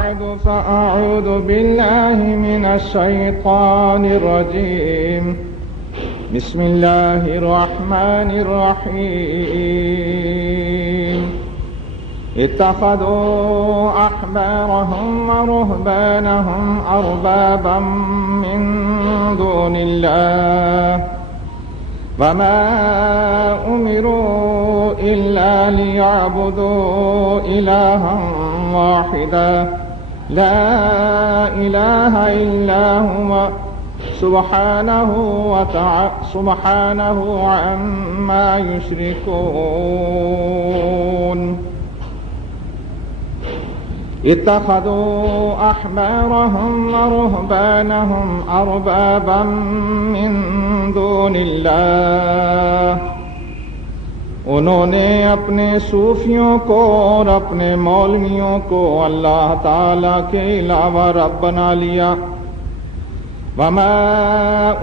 بعد فأعوذ بالله من الشيطان الرجيم. بسم الله الرحمن الرحيم. اتخذوا أحبارهم ورهبانهم أربابا من دون الله وما أمروا إلا ليعبدوا إلها واحدا لا إله إلا هو سبحانه عما يشركون. اتخذوا أحبارهم ورهبانهم أربابا من دون الله. انہوں نے اپنے صوفیوں کو اور اپنے مولویوں کو اللہ تعالی کے علاوہ رب بنا لیا. وما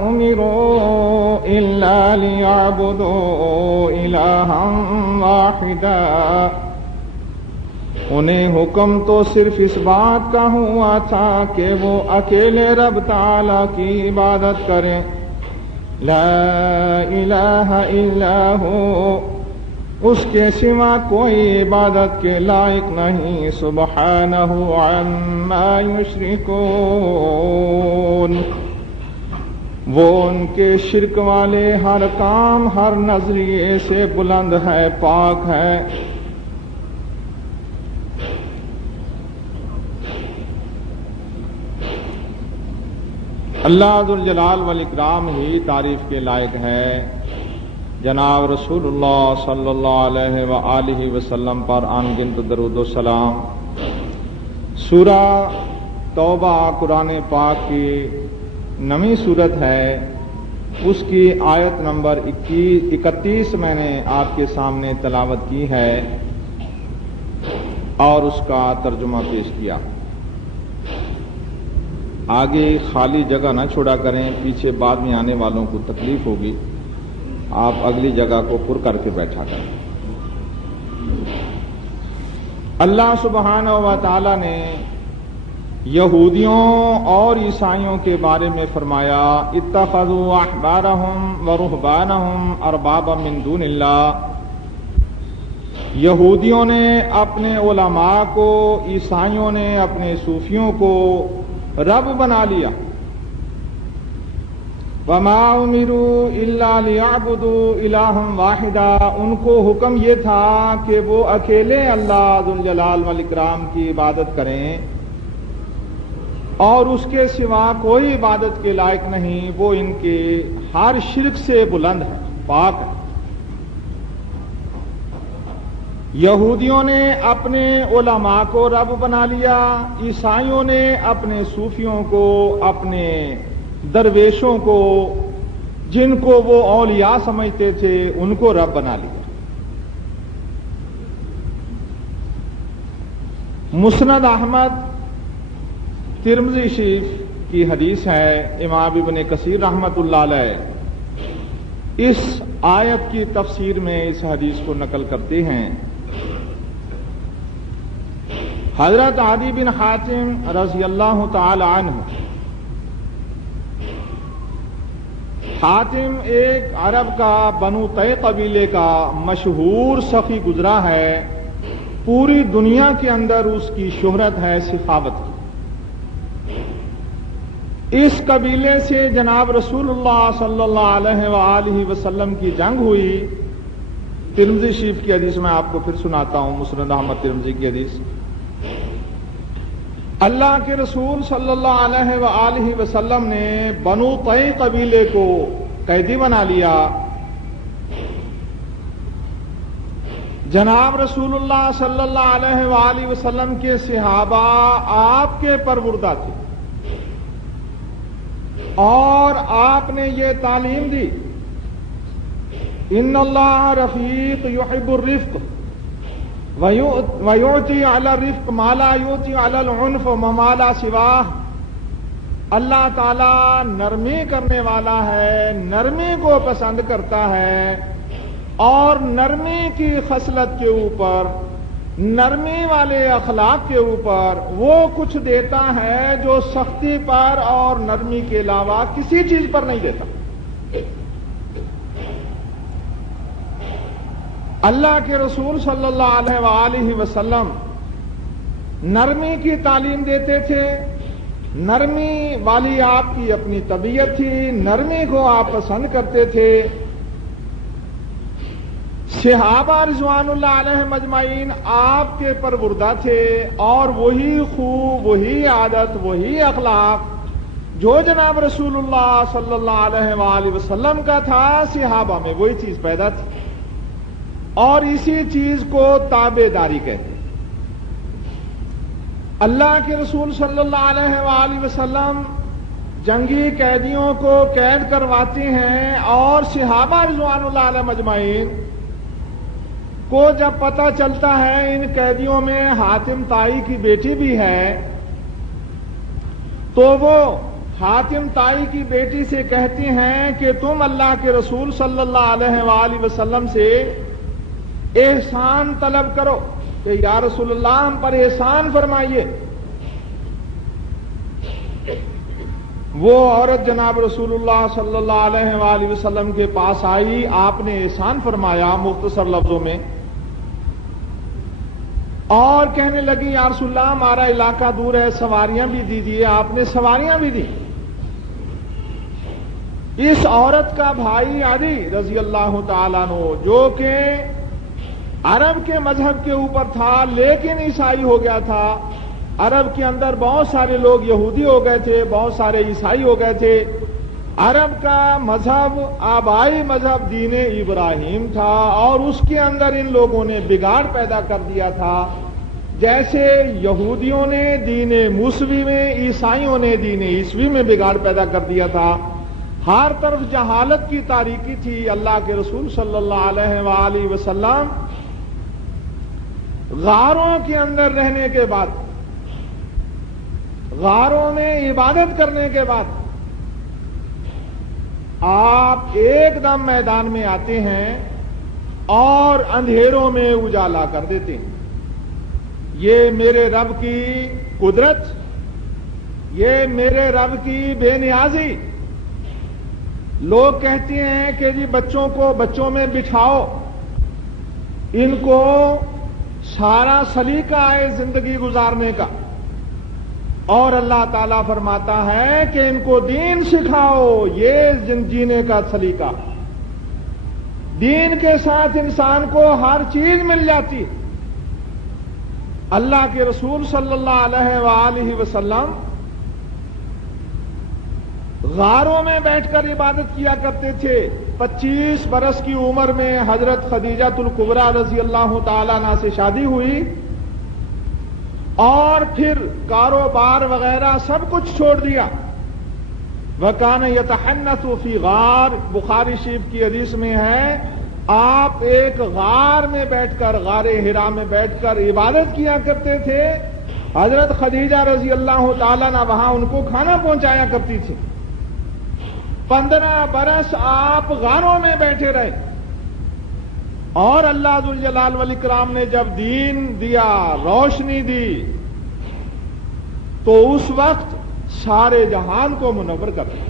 امروا الا ليعبدوا الها واحدا. انہیں حکم تو صرف اس بات کا ہوا تھا کہ وہ اکیلے رب تعالی کی عبادت کریں. لا الہ الا ہو، اس کے سوا کوئی عبادت کے لائق نہیں. سبحانہ عما یشرکون. وہ ان کے شرک والے ہر کام ہر نظریے سے بلند ہے، پاک ہے. اللہ ذوالجلال والاکرام ہی تعریف کے لائق ہے. جناب رسول اللہ صلی اللہ علیہ وآلہ وسلم پر ان گنت درود و سلام. سورہ توبہ قرآن پاک کی نویں سورت ہے. اس کی آیت نمبر 31 میں نے آپ کے سامنے تلاوت کی ہے اور اس کا ترجمہ پیش کیا. آگے خالی جگہ نہ چھوڑا کریں، پیچھے بعد میں آنے والوں کو تکلیف ہوگی. آپ اگلی جگہ کو پر کر کے بیٹھا کریں. اللہ سبحانہ و تعالی نے یہودیوں اور عیسائیوں کے بارے میں فرمایا اتخذوا احبارهم ورهبانهم اربابا من دون اللہ. یہودیوں نے اپنے علماء کو، عیسائیوں نے اپنے صوفیوں کو رب بنا لیا. وما امروا الا ليعبدوا الها واحدا. ان کو حکم یہ تھا کہ وہ اکیلے اللہ ذوالجلال والاکرام کی عبادت کریں اور اس کے سوا کوئی عبادت کے لائق نہیں. وہ ان کے ہر شرک سے بلند ہے، پاک ہے. یہودیوں نے اپنے علماء کو رب بنا لیا، عیسائیوں نے اپنے صوفیوں کو، اپنے درویشوں کو، جن کو وہ اولیاء سمجھتے تھے، ان کو رب بنا لیا. مسند احمد ترمذی شریف کی حدیث ہے. امام ابن کثیر رحمۃ اللہ علیہ اس آیت کی تفسیر میں اس حدیث کو نقل کرتے ہیں. حضرت عدی بن حاتم رضی اللہ تعالی عنہ. حاتم ایک عرب کا بنو طے قبیلے کا مشہور سخی گزرا ہے. پوری دنیا کے اندر اس کی شہرت ہے سخاوت کی. اس قبیلے سے جناب رسول اللہ صلی اللہ علیہ وآلہ وسلم کی جنگ ہوئی. ترمذی شریف کی حدیث میں آپ کو پھر سناتا ہوں، مسند احمد ترمذی کی حدیث. اللہ کے رسول صلی اللہ علیہ وآلہ وسلم نے بنو طے قبیلے کو قیدی بنا لیا. جناب رسول اللہ صلی اللہ علیہ وآلہ وسلم کے صحابہ آپ کے پروردہ تھے اور آپ نے یہ تعلیم دی ان اللہ رفیق یحب الرفق وَيُعْتِي عَلَى الرِّفْقِ مَا لَا يُعْتِي عَلَى الْعُنْفِ وَمَا لَا سِوَاهُ. اللہ تعالیٰ نرمی کرنے والا ہے، نرمی کو پسند کرتا ہے اور نرمی کی خصلت کے اوپر نرمی والے اخلاق کے اوپر وہ کچھ دیتا ہے جو سختی پر اور نرمی کے علاوہ کسی چیز پر نہیں دیتا۔ اللہ کے رسول صلی اللہ علیہ وآلہ وسلم نرمی کی تعلیم دیتے تھے۔ نرمی والی آپ کی اپنی طبیعت تھی، نرمی کو آپ پسند کرتے تھے۔ صحابہ رضوان اللہ علیہ مجمعین آپ کے پروردہ تھے، اور وہی خوب، وہی عادت، وہی اخلاق جو جناب رسول اللہ صلی اللہ علیہ وآلہ وسلم کا تھا، صحابہ میں وہی چیز پیدا تھی، اور اسی چیز کو تابع داری کہتے ہیں۔ اللہ کے رسول صلی اللہ علیہ وآلہ وسلم جنگی قیدیوں کو قید کرواتے ہیں، اور صحابہ رضوان اللہ علیہ مجمعین کو جب پتہ چلتا ہے ان قیدیوں میں حاتم طائی کی بیٹی بھی ہے، تو وہ حاتم طائی کی بیٹی سے کہتے ہیں کہ تم اللہ کے رسول صلی اللہ علیہ وآلہ وسلم سے احسان طلب کرو کہ یا رسول اللہ ہم پر احسان فرمائیے۔ وہ عورت جناب رسول اللہ صلی اللہ علیہ وآلہ وسلم کے پاس آئی، آپ نے احسان فرمایا مختصر لفظوں میں، اور کہنے لگی یا رسول اللہ ہمارا علاقہ دور ہے، سواریاں بھی دیجیے۔ آپ نے سواریاں بھی دی۔ اس عورت کا بھائی علی رضی اللہ تعالیٰ عنہ، جو کہ عرب کے مذہب کے اوپر تھا لیکن عیسائی ہو گیا تھا، عرب کے اندر بہت سارے لوگ یہودی ہو گئے تھے، بہت سارے عیسائی ہو گئے تھے۔ عرب کا مذہب آبائی مذہب دین ابراہیم تھا، اور اس کے اندر ان لوگوں نے بگاڑ پیدا کر دیا تھا، جیسے یہودیوں نے دین موسوی میں، عیسائیوں نے دین عیسوی میں بگاڑ پیدا کر دیا تھا۔ ہر طرف جہالت کی تاریکی تھی۔ اللہ کے رسول صلی اللہ علیہ وآلہ وسلم غاروں کے اندر رہنے کے بعد، غاروں میں عبادت کرنے کے بعد، آپ ایک دم میدان میں آتے ہیں اور اندھیروں میں اجالا کر دیتے ہیں۔ یہ میرے رب کی قدرت، یہ میرے رب کی بے نیازی۔ لوگ کہتے ہیں کہ جی بچوں کو بچوں میں بٹھاؤ، ان کو سارا سلیقہ ہے زندگی گزارنے کا، اور اللہ تعالیٰ فرماتا ہے کہ ان کو دین سکھاؤ، یہ جینے کا سلیقہ۔ دین کے ساتھ انسان کو ہر چیز مل جاتی ہے۔ اللہ کے رسول صلی اللہ علیہ وآلہ وسلم غاروں میں بیٹھ کر عبادت کیا کرتے تھے۔ 25 برس کی عمر میں حضرت خدیجہ الکبریٰ رضی اللہ تعالیٰ عنہا سے شادی ہوئی، اور پھر کاروبار وغیرہ سب کچھ چھوڑ دیا۔ وَكَانَ يَتَحَنَّثُ فِي غار، بخاری شریف کی حدیث میں ہے آپ ایک غار میں بیٹھ کر، غار حرا میں بیٹھ کر عبادت کیا کرتے تھے۔ حضرت خدیجہ رضی اللہ تعالیٰ عنہا وہاں ان کو کھانا پہنچایا کرتی تھی۔ 15 برس آپ غاروں میں بیٹھے رہے، اور اللہ ذوالجلال والاکرام نے جب دین دیا، روشنی دی، تو اس وقت سارے جہان کو منور کر دیا۔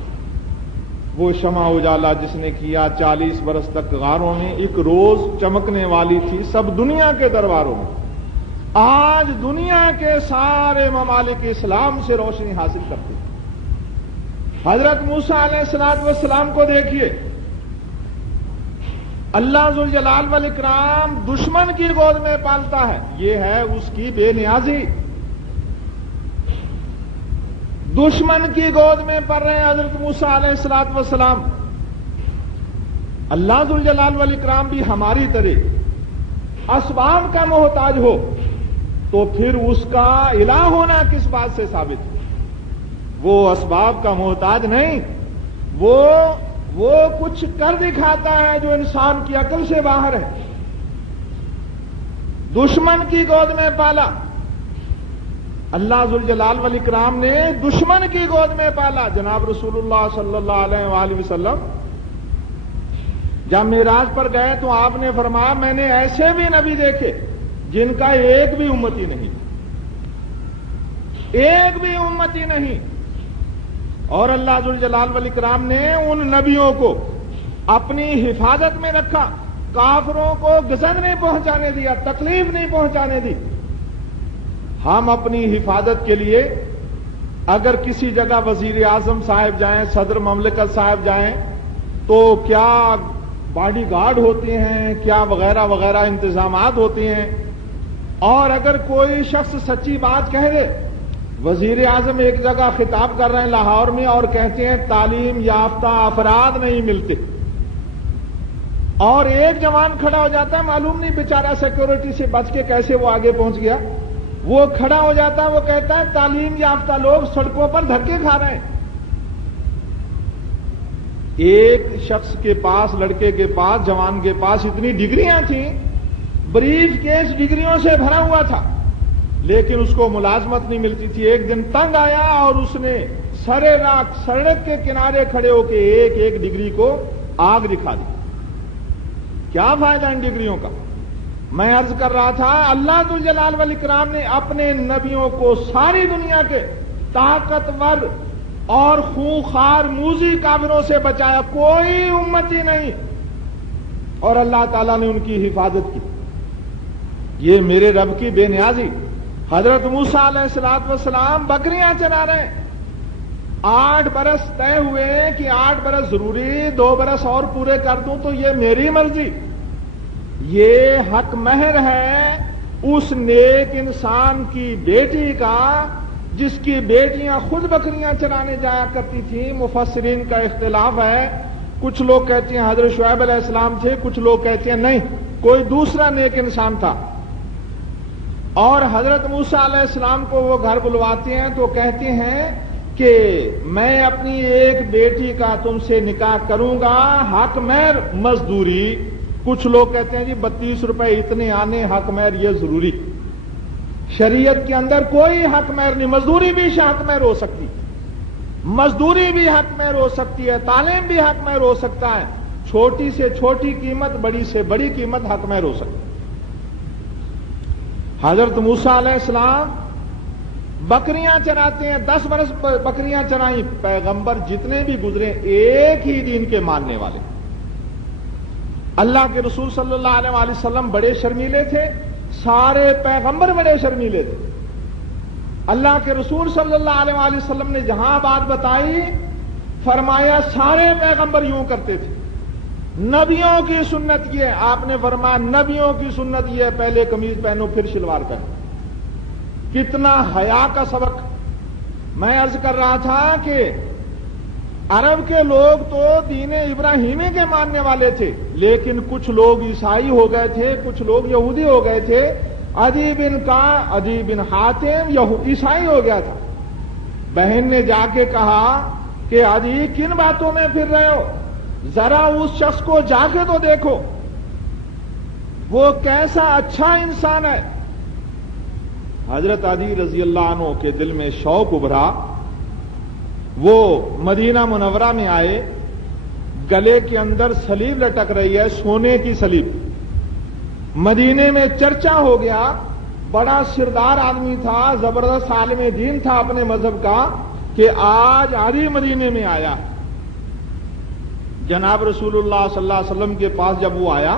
وہ شمع اجالا جس نے کیا 40 برس تک غاروں میں، ایک روز چمکنے والی تھی سب دنیا کے درباروں میں۔ آج دنیا کے سارے ممالک اسلام سے روشنی حاصل کرتے ہیں۔ حضرت موسیٰ علیہ السلام کو دیکھیے، اللہ ذوالجلال والاکرام دشمن کی گود میں پالتا ہے، یہ ہے اس کی بے نیازی۔ دشمن کی گود میں پڑ رہے ہیں حضرت موسیٰ علیہ السلام۔ اللہ ذوالجلال والاکرام بھی ہماری طرح اسباب کا محتاج ہو تو پھر اس کا الہ ہونا کس بات سے ثابت ہے؟ وہ اسباب کا محتاج نہیں، وہ کچھ کر دکھاتا ہے جو انسان کی عقل سے باہر ہے۔ دشمن کی گود میں پالا، اللہ ذوالجلال والاکرام نے دشمن کی گود میں پالا۔ جناب رسول اللہ صلی اللہ علیہ وآلہ وسلم جب معراج پر گئے تو آپ نے فرمایا میں نے ایسے بھی نبی دیکھے جن کا ایک بھی امتی نہیں، ایک بھی امتی نہیں، اور اللہ ذوالجلال والاکرام نے ان نبیوں کو اپنی حفاظت میں رکھا، کافروں کو گزن نہیں پہنچانے دیا، تکلیف نہیں پہنچانے دی۔ ہم اپنی حفاظت کے لیے اگر کسی جگہ وزیر اعظم صاحب جائیں، صدر مملکت صاحب جائیں، تو کیا باڈی گارڈ ہوتے ہیں، کیا وغیرہ وغیرہ انتظامات ہوتے ہیں۔ اور اگر کوئی شخص سچی بات کہہ دے، وزیر اعظم ایک جگہ خطاب کر رہے ہیں لاہور میں اور کہتے ہیں تعلیم یافتہ افراد نہیں ملتے، اور ایک جوان کھڑا ہو جاتا ہے، معلوم نہیں بیچارہ سیکورٹی سے بچ کے کیسے وہ آگے پہنچ گیا، وہ کھڑا ہو جاتا ہے، وہ کہتا ہے تعلیم یافتہ لوگ سڑکوں پر دھکے کھا رہے ہیں۔ ایک شخص کے پاس، لڑکے کے پاس، جوان کے پاس اتنی ڈگریاں تھیں، بریف کیس ڈگریوں سے بھرا ہوا تھا، لیکن اس کو ملازمت نہیں ملتی تھی۔ ایک دن تنگ آیا اور اس نے سرے رات سڑک کے کنارے کھڑے ہو کے ایک ایک ڈگری کو آگ دکھا دی۔ کیا فائدہ ان ڈگریوں کا؟ میں عرض کر رہا تھا، اللہ ذوالجلال والاکرام نے اپنے نبیوں کو ساری دنیا کے طاقتور اور خونخوار موذی کافروں سے بچایا، کوئی امتی نہیں، اور اللہ تعالیٰ نے ان کی حفاظت کی۔ یہ میرے رب کی بے نیازی۔ حضرت موسیٰ علیہ السلام بکریاں چرا رہے ہیں، 8 برس طے ہوئے کہ 8 برس ضروری، 2 برس اور پورے کر دوں تو یہ میری مرضی۔ یہ حق مہر ہے اس نیک انسان کی بیٹی کا جس کی بیٹیاں خود بکریاں چرانے جایا کرتی تھیں۔ مفسرین کا اختلاف ہے، کچھ لوگ کہتے ہیں حضرت شعیب علیہ السلام تھے، کچھ لوگ کہتے ہیں نہیں، کوئی دوسرا نیک انسان تھا۔ اور حضرت موسیٰ علیہ السلام کو وہ گھر بلواتے ہیں تو کہتے ہیں کہ میں اپنی ایک بیٹی کا تم سے نکاح کروں گا، حق مہر مزدوری۔ کچھ لوگ کہتے ہیں جی 32 روپے اتنے آنے، حق مہر یہ ضروری۔ شریعت کے اندر کوئی حق مہر نہیں، مزدوری بھی حق مہر ہو سکتی، مزدوری بھی حق مہر ہو سکتی ہے، تعلیم بھی حق مہر ہو سکتا ہے، چھوٹی سے چھوٹی قیمت، بڑی سے بڑی قیمت حق مہر ہو سکتی ہے۔ حضرت موسیٰ علیہ السلام بکریاں چراتے ہیں، 10 برس بکریاں چرائیں، پیغمبر جتنے بھی گزرے ایک ہی دین کے ماننے والے۔ اللہ کے رسول صلی اللہ علیہ وسلم بڑے شرمیلے تھے، سارے پیغمبر بڑے شرمیلے تھے۔ اللہ کے رسول صلی اللہ علیہ وسلم نے جہاں بات بتائی، فرمایا سارے پیغمبر یوں کرتے تھے۔ نبیوں کی سنت یہ، آپ نے فرمایا نبیوں کی سنت یہ، پہلے قمیض پہنو پھر شلوار پہنو۔ کتنا حیا کا سبق۔ میں عرض کر رہا تھا کہ عرب کے لوگ تو دین ابراہیمی کے ماننے والے تھے، لیکن کچھ لوگ عیسائی ہو گئے تھے، کچھ لوگ یہودی ہو گئے تھے۔ عدی بن حاتم عیسائی ہو گیا تھا۔ بہن نے جا کے کہا کہ عدی کن باتوں میں پھر رہے ہو، ذرا اس شخص کو جا کے تو دیکھو، وہ کیسا اچھا انسان ہے۔ حضرت عدی رضی اللہ عنہ کے دل میں شوق ابھرا، وہ مدینہ منورہ میں آئے، گلے کے اندر سلیب لٹک رہی ہے، سونے کی سلیب۔ مدینے میں چرچا ہو گیا، بڑا سردار آدمی تھا، زبردست عالم دین تھا اپنے مذہب کا، کہ آج عدی مدینے میں آیا۔ جناب رسول اللہ صلی اللہ علیہ وسلم کے پاس جب وہ آیا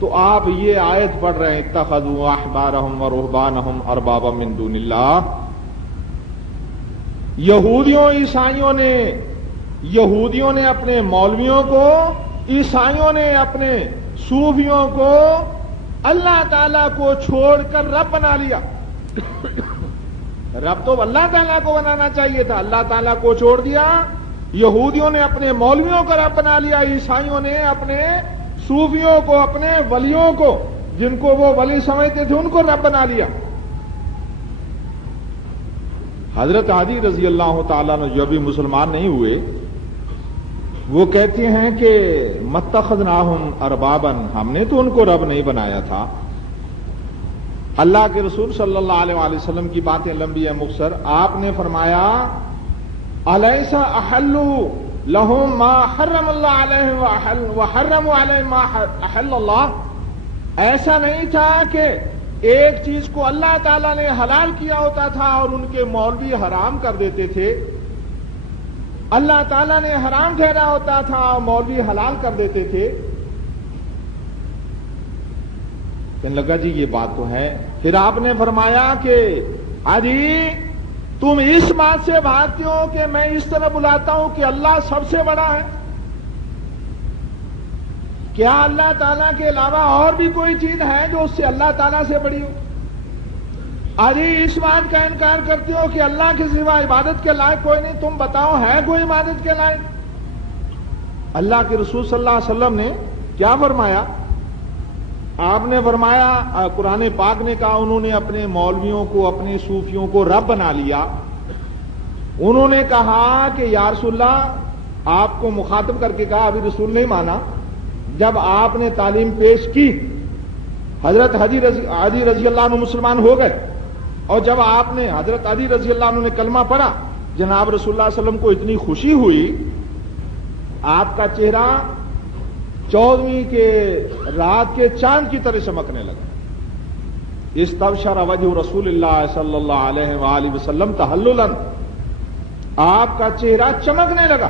تو آپ یہ آیت پڑھ رہے ہیں، اتخذوا احبارهم ورهبانهم اربابا من دون اللہ۔ یہودیوں نے اپنے مولویوں کو، عیسائیوں نے اپنے صوفیوں کو اللہ تعالیٰ کو چھوڑ کر رب بنا لیا۔ رب تو اللہ تعالیٰ کو بنانا چاہیے تھا، اللہ تعالیٰ کو چھوڑ دیا۔ یہودیوں نے اپنے مولویوں کو رب بنا لیا، عیسائیوں نے اپنے صوفیوں کو، اپنے ولیوں کو، جن کو وہ ولی سمجھتے تھے، ان کو رب بنا لیا۔ حضرت عدی رضی اللہ تعالیٰ نے جو ابھی مسلمان نہیں ہوئے، وہ کہتے ہیں کہ متخذناہم اربابا، ہم نے تو ان کو رب نہیں بنایا تھا۔ اللہ کے رسول صلی اللہ علیہ وسلم کی باتیں لمبی ہیں، مختصر۔ آپ نے فرمایا الیس احلوا لهم ما حرم اللہ علیہم وحرموا علیہم ما احل اللہ، ایسا نہیں تھا کہ ایک چیز کو اللہ تعالیٰ نے حلال کیا ہوتا تھا اور ان کے مولوی حرام کر دیتے تھے، اللہ تعالیٰ نے حرام ٹھہرا ہوتا تھا اور مولوی حلال کر دیتے تھے. کہنے لگا جی یہ بات تو ہے. پھر آپ نے فرمایا کہ اجی تم اس بات سے بھاگتے ہو کہ میں اس طرح بلاتا ہوں کہ اللہ سب سے بڑا ہے. کیا اللہ تعالیٰ کے علاوہ اور بھی کوئی چیز ہے جو اس سے اللہ تعالیٰ سے بڑی ہو؟ اجی اس بات کا انکار کرتے ہو کہ اللہ کے سوا عبادت کے لائق کوئی نہیں. تم بتاؤ ہے کوئی عبادت کے لائق؟ اللہ کے رسول صلی اللہ علیہ وسلم نے کیا فرمایا؟ آپ نے فرمایا، قرآن پاک نے کہا انہوں نے اپنے مولویوں کو، اپنے صوفیوں کو رب بنا لیا. انہوں نے کہا کہ یا رسول اللہ، آپ کو مخاطب کر کے کہا، ابھی رسول نہیں مانا. جب آپ نے تعلیم پیش کی، حضرت علی رضی اللہ عنہ مسلمان ہو گئے، اور جب آپ نے حضرت علی رضی اللہ عنہ نے کلمہ پڑھا، جناب رسول اللہ علیہ وسلم کو اتنی خوشی ہوئی، آپ کا چہرہ 14ویں کے رات کے چاند کی طرح چمکنے لگا. استبشر وجہ رسول اللہ صلی اللہ علیہ وآلہ وسلم تحللا، آپ کا چہرہ چمکنے لگا.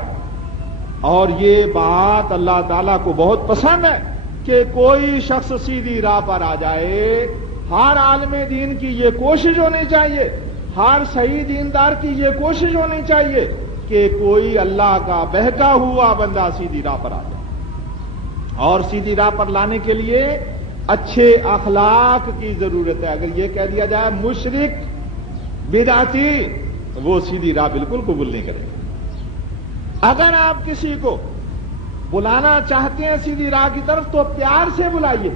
اور یہ بات اللہ تعالیٰ کو بہت پسند ہے کہ کوئی شخص سیدھی راہ پر آ جائے. ہر عالم دین کی یہ کوشش ہونی چاہیے، ہر صحیح دیندار کی یہ کوشش ہونی چاہیے کہ کوئی اللہ کا بہکا ہوا بندہ سیدھی راہ پر آ جائے. اور سیدھی راہ پر لانے کے لیے اچھے اخلاق کی ضرورت ہے. اگر یہ کہہ دیا جائے مشرک بدعتی، وہ سیدھی راہ بالکل قبول نہیں کرے گا. اگر آپ کسی کو بلانا چاہتے ہیں سیدھی راہ کی طرف تو پیار سے بلائیے.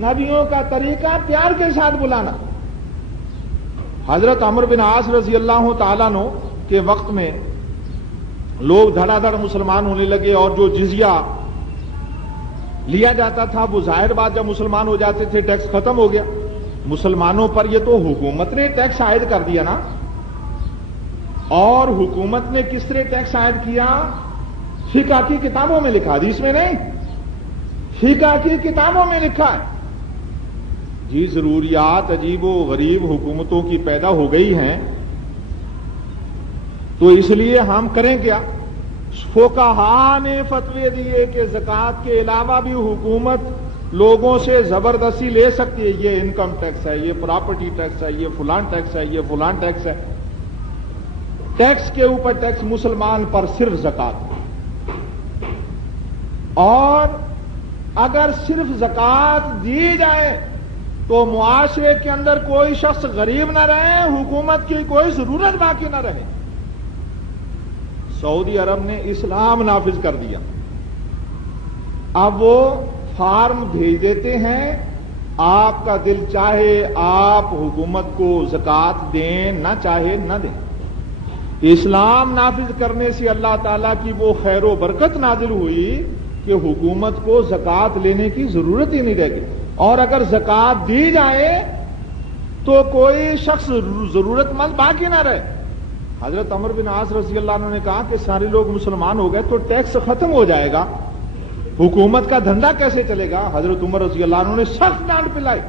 نبیوں کا طریقہ پیار کے ساتھ بلانا. حضرت عمرو بن عاص رضی اللہ تعالیٰ عنہ کے وقت میں لوگ دھڑا دھڑ مسلمان ہونے لگے، اور جو جزیہ لیا جاتا تھا وہ ظاہر بات جب مسلمان ہو جاتے تھے ٹیکس ختم ہو گیا. مسلمانوں پر یہ تو حکومت نے ٹیکس عائد کر دیا نا. اور حکومت نے کس طرح ٹیکس عائد کیا؟ فقہ کی کتابوں میں لکھا، حدیث میں نہیں، فقہ کی کتابوں میں لکھا ہے. جی ضروریات عجیب و غریب حکومتوں کی پیدا ہو گئی ہیں، تو اس لیے ہم کریں کیا؟ فقہاء نے فتوے دیے کہ زکوٰۃ کے علاوہ بھی حکومت لوگوں سے زبردستی لے سکتی ہے. یہ انکم ٹیکس ہے، یہ پراپرٹی ٹیکس ہے، یہ فلان ٹیکس ہے، یہ فلان ٹیکس ہے. ٹیکس کے اوپر ٹیکس، مسلمان پر صرف زکوٰۃ. اور اگر صرف زکوٰۃ دی جائے تو معاشرے کے اندر کوئی شخص غریب نہ رہے، حکومت کی کوئی ضرورت باقی نہ رہے. سعودی عرب نے اسلام نافذ کر دیا. اب وہ فارم بھیج دیتے ہیں، آپ کا دل چاہے آپ حکومت کو زکوٰۃ دیں، نہ چاہے نہ دیں. اسلام نافذ کرنے سے اللہ تعالیٰ کی وہ خیر و برکت نازل ہوئی کہ حکومت کو زکوٰۃ لینے کی ضرورت ہی نہیں رہ گئی. اور اگر زکوٰۃ دی جائے تو کوئی شخص ضرورت مند باقی نہ رہے. حضرت عمرو بن عاص رضی اللہ عنہ نے کہا کہ سارے لوگ مسلمان ہو گئے تو ٹیکس ختم ہو جائے گا، حکومت کا دھندا کیسے چلے گا؟ حضرت عمر رضی اللہ عنہ نے سخت ڈانٹ پلائی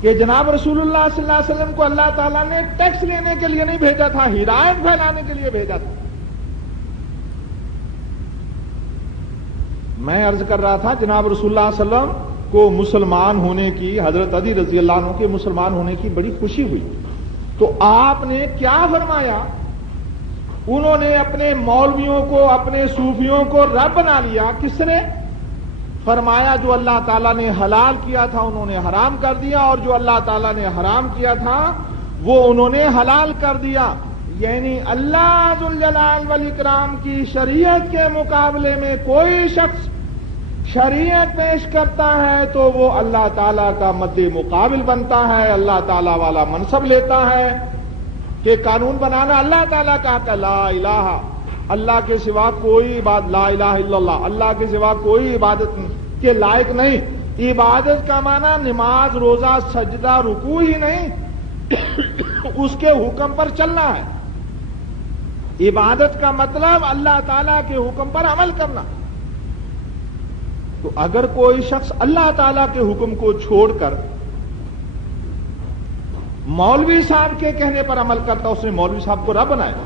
کہ جناب رسول اللہ صلی اللہ علیہ وسلم کو اللہ تعالیٰ نے ٹیکس لینے کے لیے نہیں بھیجا تھا، ہدایت پھیلانے کے لیے بھیجا تھا. میں عرض کر رہا تھا جناب رسول اللہ صلی اللہ علیہ وسلم کو مسلمان ہونے کی، حضرت علی رضی اللہ عنہ کے مسلمان ہونے کی بڑی خوشی ہوئی. تو آپ نے کیا فرمایا؟ انہوں نے اپنے مولویوں کو، اپنے صوفیوں کو رب بنا لیا. کس نے فرمایا؟ جو اللہ تعالیٰ نے حلال کیا تھا انہوں نے حرام کر دیا، اور جو اللہ تعالیٰ نے حرام کیا تھا وہ انہوں نے حلال کر دیا. یعنی اللہ ذوالجلال والاکرام کی شریعت کے مقابلے میں کوئی شخص شریعت پیش کرتا ہے تو وہ اللہ تعالیٰ کا مد مقابل بنتا ہے، اللہ تعالیٰ والا منصب لیتا ہے کہ قانون بنانا اللہ تعالیٰ کا حق ہے. لا الہ، اللہ کے سوا کوئی عبادت، لا الہ الا اللہ، اللہ کے سوا کوئی عبادت کے لائق نہیں. عبادت کا معنی نماز، روزہ، سجدہ، رکوع ہی نہیں، اس کے حکم پر چلنا ہے. عبادت کا مطلب اللہ تعالیٰ کے حکم پر عمل کرنا. تو اگر کوئی شخص اللہ تعالیٰ کے حکم کو چھوڑ کر مولوی صاحب کے کہنے پر عمل کرتا اس نے مولوی صاحب کو رب بنایا.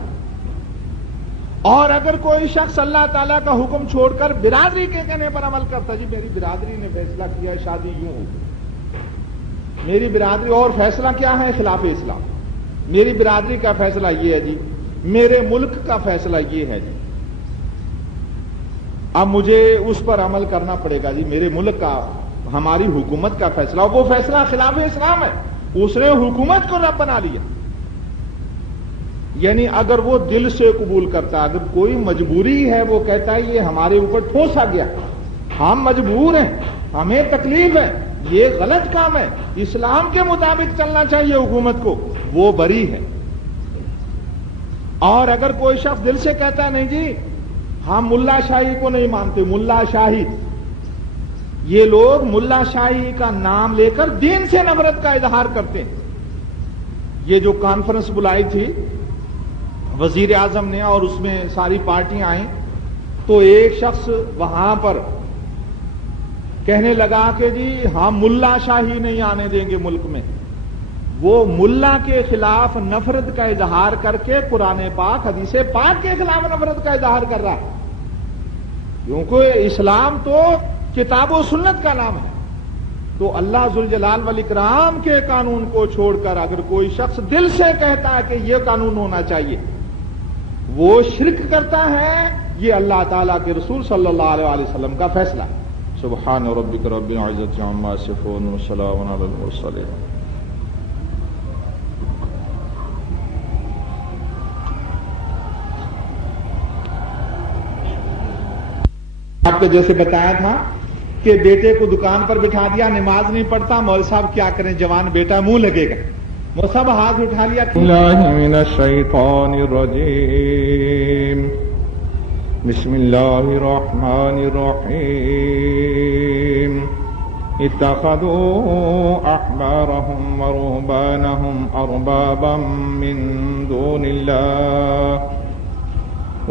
اور اگر کوئی شخص اللہ تعالیٰ کا حکم چھوڑ کر برادری کے کہنے پر عمل کرتا، جی میری برادری نے فیصلہ کیا ہے شادی یوں ہو، میری برادری، اور فیصلہ کیا ہے؟ خلاف اسلام. میری برادری کا فیصلہ یہ ہے جی، میرے ملک کا فیصلہ یہ ہے جی، اب مجھے اس پر عمل کرنا پڑے گا جی. میرے ملک کا، ہماری حکومت کا فیصلہ، وہ فیصلہ خلاف اسلام ہے. اس نے حکومت کو رب بنا لیا. یعنی اگر وہ دل سے قبول کرتا، اگر کوئی مجبوری ہے، وہ کہتا ہے یہ ہمارے اوپر ٹھوسا گیا، ہم مجبور ہیں، ہمیں تکلیف ہے، یہ غلط کام ہے، اسلام کے مطابق چلنا چاہیے حکومت کو، وہ بری ہے. اور اگر کوئی شخص دل سے کہتا ہے نہیں جی ہم ملا شاہی کو نہیں مانتے، ملا شاہی، یہ لوگ ملا شاہی کا نام لے کر دین سے نفرت کا اظہار کرتے ہیں. یہ جو کانفرنس بلائی تھی وزیر اعظم نے اور اس میں ساری پارٹیاں آئیں، تو ایک شخص وہاں پر کہنے لگا کہ جی ہم ملا شاہی نہیں آنے دیں گے ملک میں. وہ ملا کے خلاف نفرت کا اظہار کر کے قرآن پاک، حدیث پاک کے خلاف نفرت کا اظہار کر رہا ہے. کیونکہ اسلام تو کتاب و سنت کا نام ہے. تو اللہ ذوالجلال والاکرام کے قانون کو چھوڑ کر اگر کوئی شخص دل سے کہتا ہے کہ یہ قانون ہونا چاہیے، وہ شرک کرتا ہے. یہ اللہ تعالیٰ کے رسول صلی اللہ علیہ وسلم کا فیصلہ ہے. سبحان ربک رب العزت عما یصفون وسلام علی المرسلین. آپ کو جیسے بتایا تھا کہ بیٹے کو دکان پر بٹھا دیا، نماز نہیں پڑھتا، مول صاحب کیا کریں، جوان بیٹا منہ لگے گا، وہ سب ہاتھ اٹھا لیا. اللہ من الشیطان الرجیم، بسم اللہ الرحمن الرحیم. اتخذوا احبارهم ورهبانهم اربابا من دون اللہ.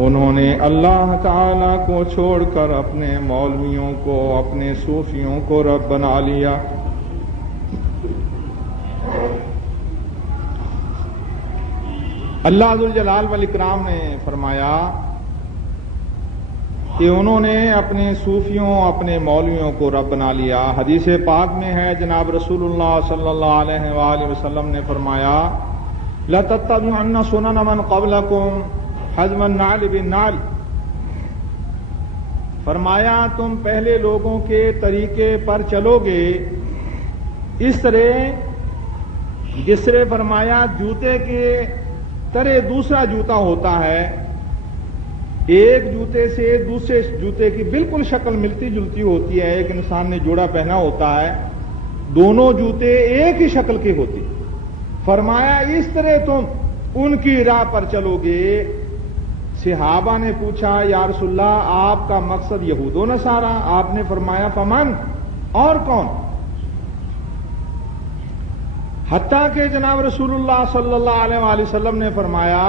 انہوں نے اللہ تعالی کو چھوڑ کر اپنے مولویوں کو، اپنے صوفیوں کو رب بنا لیا. اللہ ذوالجلال والاکرام نے فرمایا کہ انہوں نے اپنے صوفیوں، اپنے مولویوں کو رب بنا لیا. حدیث پاک میں ہے، جناب رسول اللہ صلی اللہ علیہ وآلہ وسلم نے فرمایا لَتَتَّبِعُنَّ سُنَنَ مَنْ قَبْلَكُمْ حَذْوَ النَّعْلِ بِالنَّعْلِ. فرمایا تم پہلے لوگوں کے طریقے پر چلو گے اس طرح جس طرح فرمایا جوتے کے طرح دوسرا جوتا ہوتا ہے. ایک جوتے سے دوسرے جوتے کی بالکل شکل ملتی جلتی ہوتی ہے. ایک انسان نے جوڑا پہنا ہوتا ہے، دونوں جوتے ایک ہی شکل کے ہوتے. فرمایا اس طرح تم ان کی راہ پر چلو گے. صحابہ نے پوچھا یا رسول اللہ آپ کا مقصد یہود و نصارہ؟ آپ نے فرمایا فمن، اور کون؟ حتیٰ کہ جناب رسول اللہ صلی اللہ علیہ وآلہ وسلم نے فرمایا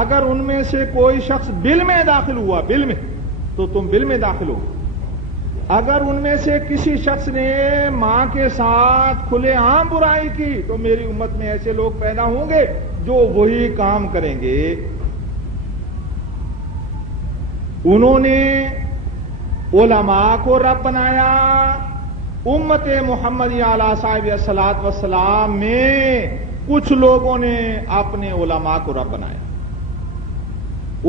اگر ان میں سے کوئی شخص بل میں داخل ہوا، بل میں، تو تم بل میں داخل ہو. اگر ان میں سے کسی شخص نے ماں کے ساتھ کھلے عام برائی کی تو میری امت میں ایسے لوگ پیدا ہوں گے جو وہی کام کریں گے. انہوں نے علماء کو رب بنایا. امت محمدی علیہ صاحب الصلاۃ والسلام میں کچھ لوگوں نے اپنے علماء کو رب بنایا.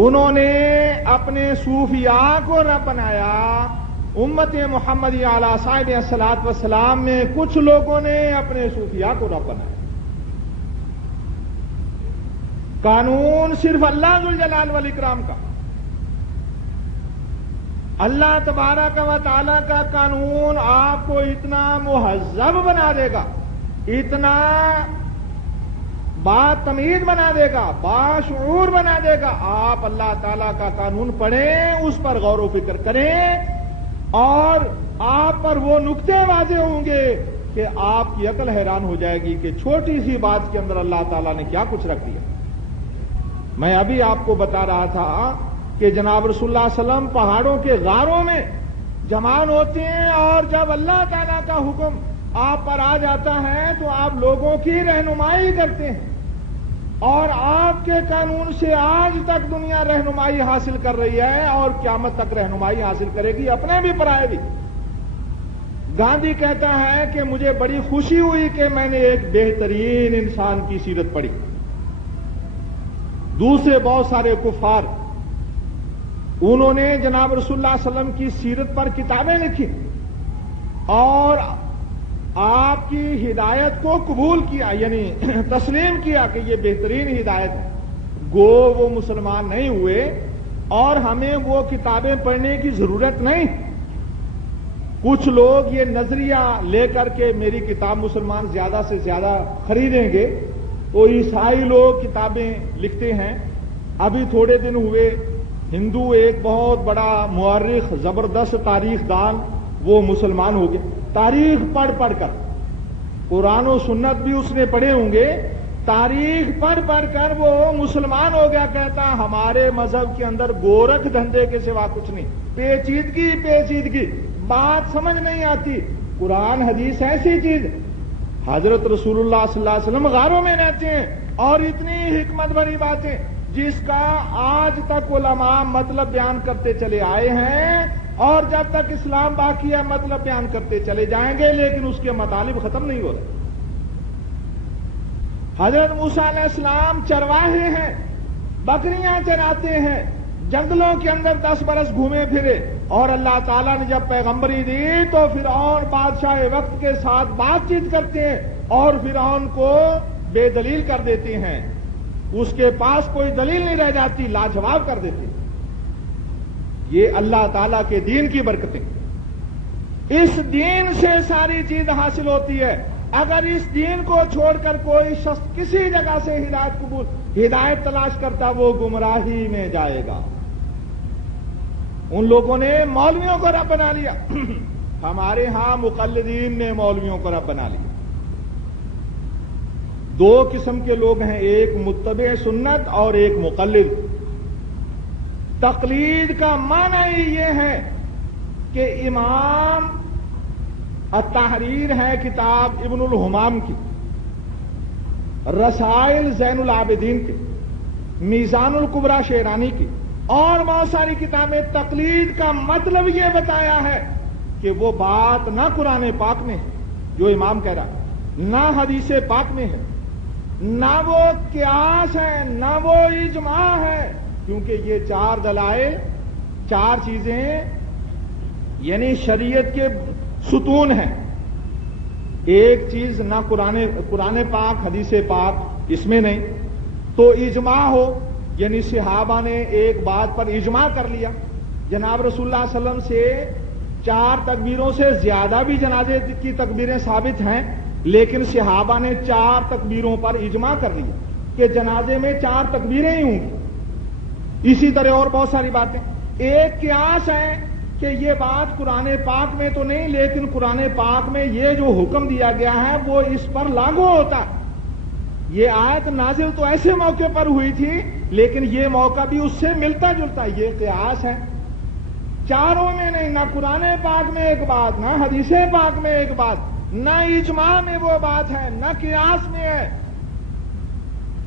انہوں نے اپنے صوفیاء کو رب بنایا. امت محمدی علیہ صاحب الصلاۃ والسلام میں کچھ لوگوں نے اپنے صوفیاء کو رب بنایا. قانون صرف اللہ ذوالجلال والاکرام کا، اللہ تبارک و تعالی کا قانون آپ کو اتنا مہذب بنا دے گا، اتنا باتمیز بنا دے گا، باشعور بنا دے گا. آپ اللہ تعالیٰ کا قانون پڑھیں، اس پر غور و فکر کریں، اور آپ پر وہ نقطے واضح ہوں گے کہ آپ کی عقل حیران ہو جائے گی کہ چھوٹی سی بات کے اندر اللہ تعالیٰ نے کیا کچھ رکھ دیا. میں ابھی آپ کو بتا رہا تھا کہ جناب رسول اللہ صلی اللہ علیہ وسلم پہاڑوں کے غاروں میں جمان ہوتے ہیں، اور جب اللہ تعالیٰ کا حکم آپ پر آ جاتا ہے تو آپ لوگوں کی رہنمائی کرتے ہیں، اور آپ کے قانون سے آج تک دنیا رہنمائی حاصل کر رہی ہے اور قیامت تک رہنمائی حاصل کرے گی، اپنے بھی پرائے بھی۔ گاندھی کہتا ہے کہ مجھے بڑی خوشی ہوئی کہ میں نے ایک بہترین انسان کی سیرت پڑھی۔ دوسرے بہت سارے کفار انہوں نے جناب رسول اللہ صلی اللہ علیہ وسلم کی سیرت پر کتابیں لکھی اور آپ کی ہدایت کو قبول کیا، یعنی تسلیم کیا کہ یہ بہترین ہدایت ہے، گو وہ مسلمان نہیں ہوئے اور ہمیں وہ کتابیں پڑھنے کی ضرورت نہیں۔ کچھ لوگ یہ نظریہ لے کر کے میری کتاب مسلمان زیادہ سے زیادہ خریدیں گے، تو عیسائی لوگ کتابیں لکھتے ہیں۔ ابھی تھوڑے دن ہوئے ہندو ایک بہت بڑا مورخ، زبردست تاریخ دان، وہ مسلمان ہو گئے، تاریخ پڑھ پڑھ کر، قرآن و سنت بھی اس نے پڑھے ہوں گے، تاریخ پڑھ پڑھ کر وہ مسلمان ہو گیا۔ کہتا ہمارے مذہب کے اندر گورکھ دھندے کے سوا کچھ نہیں، پیچیدگی بات سمجھ نہیں آتی۔ قرآن حدیث ایسی چیز، حضرت رسول اللہ صلی اللہ علیہ وسلم غاروں میں رہتے ہیں اور اتنی حکمت بڑی باتیں جس کا آج تک علماء مطلب بیان کرتے چلے آئے ہیں، اور جب تک اسلام باقی ہے مطلب بیان کرتے چلے جائیں گے، لیکن اس کے مطالب ختم نہیں ہو رہے۔ حضرت موسیٰ علیہ السلام چرواہے ہیں، بکریاں چراتے ہیں، جنگلوں کے اندر 10 برس گھومے پھرے، اور اللہ تعالیٰ نے جب پیغمبری دی تو فرعون بادشاہ وقت کے ساتھ بات چیت کرتے ہیں اور فرعون کو بے دلیل کر دیتے ہیں، اس کے پاس کوئی دلیل نہیں رہ جاتی، لاجواب کر دیتے ہیں۔ یہ اللہ تعالیٰ کے دین کی برکتیں، اس دین سے ساری چیز حاصل ہوتی ہے۔ اگر اس دین کو چھوڑ کر کوئی شخص کسی جگہ سے ہدایت تلاش کرتا، وہ گمراہی میں جائے گا۔ ان لوگوں نے مولویوں کو رب بنا لیا، ہمارے ہاں مقلدین نے مولویوں کو رب بنا لیا۔ 2 قسم کے لوگ ہیں، ایک متبع سنت اور ایک مقلد۔ تقلید کا معنی یہ ہے کہ امام التحریر ہے کتاب ابن الحمام کی، رسائل زین العابدین کی، میزان الکبریٰ شیرانی کی، اور بہت ساری کتابیں۔ تقلید کا مطلب یہ بتایا ہے کہ وہ بات نہ قرآن پاک میں ہے جو امام کہہ رہا ہے، نہ حدیث پاک میں ہے، نہ وہ قیاس ہے، نہ وہ اجماع ہے، کیونکہ یہ 4 دلائل، 4 چیزیں یعنی شریعت کے ستون ہیں۔ ایک چیز نہ قرآن پاک، حدیث پاک اس میں نہیں، تو اجماع ہو، یعنی صحابہ نے ایک بات پر اجماع کر لیا۔ جناب رسول اللہ صلی اللہ علیہ وسلم سے 4 تکبیروں سے زیادہ بھی جنازے کی تکبیریں ثابت ہیں، لیکن صحابہ نے 4 تکبیروں پر اجماع کر لیا کہ جنازے میں 4 تکبیریں ہی ہوں گی۔ اسی طرح اور بہت ساری باتیں۔ ایک قیاس ہے کہ یہ بات قرآن پاک میں تو نہیں، لیکن قرآن پاک میں یہ جو حکم دیا گیا ہے وہ اس پر لاگو ہوتا ہے۔ یہ آیت نازل تو ایسے موقع پر ہوئی تھی، لیکن یہ موقع بھی اس سے ملتا جلتا ہے، یہ قیاس ہے۔ 4 میں نہیں، نہ قرآن پاک میں ایک بات، نہ حدیث پاک میں ایک بات، نہ اجماع میں وہ بات ہے، نہ قیاس میں ہے۔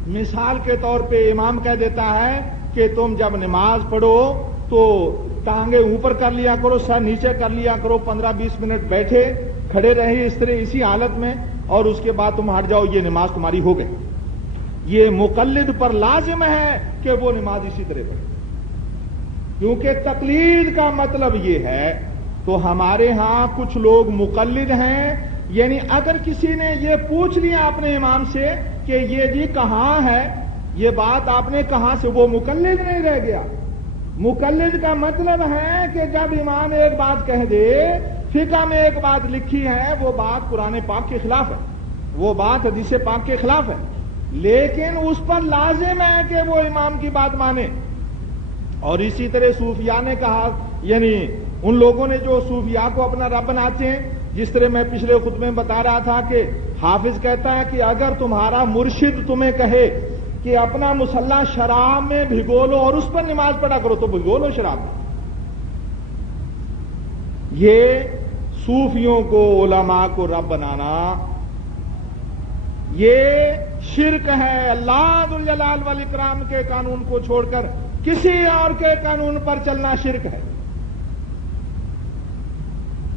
مثال کے طور پہ امام کہہ دیتا ہے کہ تم جب نماز پڑھو تو ٹانگیں اوپر کر لیا کرو، سر نیچے کر لیا کرو، 15-20 منٹ بیٹھے کھڑے رہے اس طرح اسی حالت میں، اور اس کے بعد تم ہٹ جاؤ، یہ نماز تمہاری ہو گئی۔ یہ مقلد پر لازم ہے کہ وہ نماز اسی طرح پڑھے، کیونکہ تقلید کا مطلب یہ ہے۔ تو ہمارے ہاں کچھ لوگ مقلد ہیں، یعنی اگر کسی نے یہ پوچھ لیا اپنے امام سے کہ یہ جی کہاں ہے، یہ بات آپ نے کہاں سے، وہ مقلد نہیں رہ گیا۔ مقلد کا مطلب ہے کہ جب امام ایک بات کہہ دے، فقہ میں ایک بات لکھی ہے، وہ بات قرآن پاک کے خلاف ہے، وہ بات حدیث پاک کے خلاف ہے، لیکن اس پر لازم ہے کہ وہ امام کی بات مانے۔ اور اسی طرح صوفیاء نے کہا، یعنی ان لوگوں نے جو صوفیاء کو اپنا رب بناتے ہیں، جس طرح میں پچھلے خطبے میں بتا رہا تھا کہ حافظ کہتا ہے کہ اگر تمہارا مرشد تمہیں کہے کہ اپنا مصلی شراب میں بھگو لو اور اس پر نماز پڑھا کرو، تو بھگو لو شراب میں۔ یہ صوفیوں کو علماء کو رب بنانا یہ شرک ہے. اللہ ذوالجلال والاکرام کے قانون کو چھوڑ کر کسی اور کے قانون پر چلنا شرک ہے.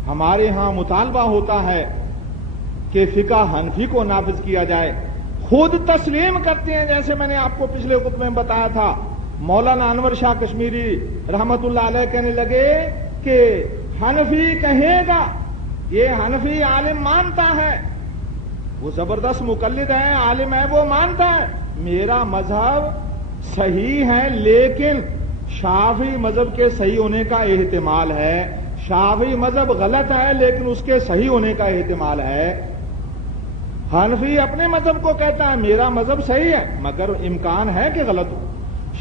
ہمارے ہاں مطالبہ ہوتا ہے کہ فقہ حنفی کو نافذ کیا جائے. خود تسلیم کرتے ہیں, جیسے میں نے آپ کو پچھلے خطبے میں بتایا تھا. مولانا انور شاہ کشمیری رحمت اللہ علیہ کہنے لگے کہ حنفی کہے گا, یہ حنفی عالم مانتا ہے, وہ زبردست مقلد ہے, عالم ہے, وہ مانتا ہے میرا مذہب صحیح ہے لیکن شافعی مذہب کے صحیح ہونے کا احتمال ہے, شافعی مذہب غلط ہے لیکن اس کے صحیح ہونے کا احتمال ہے. حنفی اپنے مذہب کو کہتا ہے میرا مذہب صحیح ہے مگر امکان ہے کہ غلط ہو.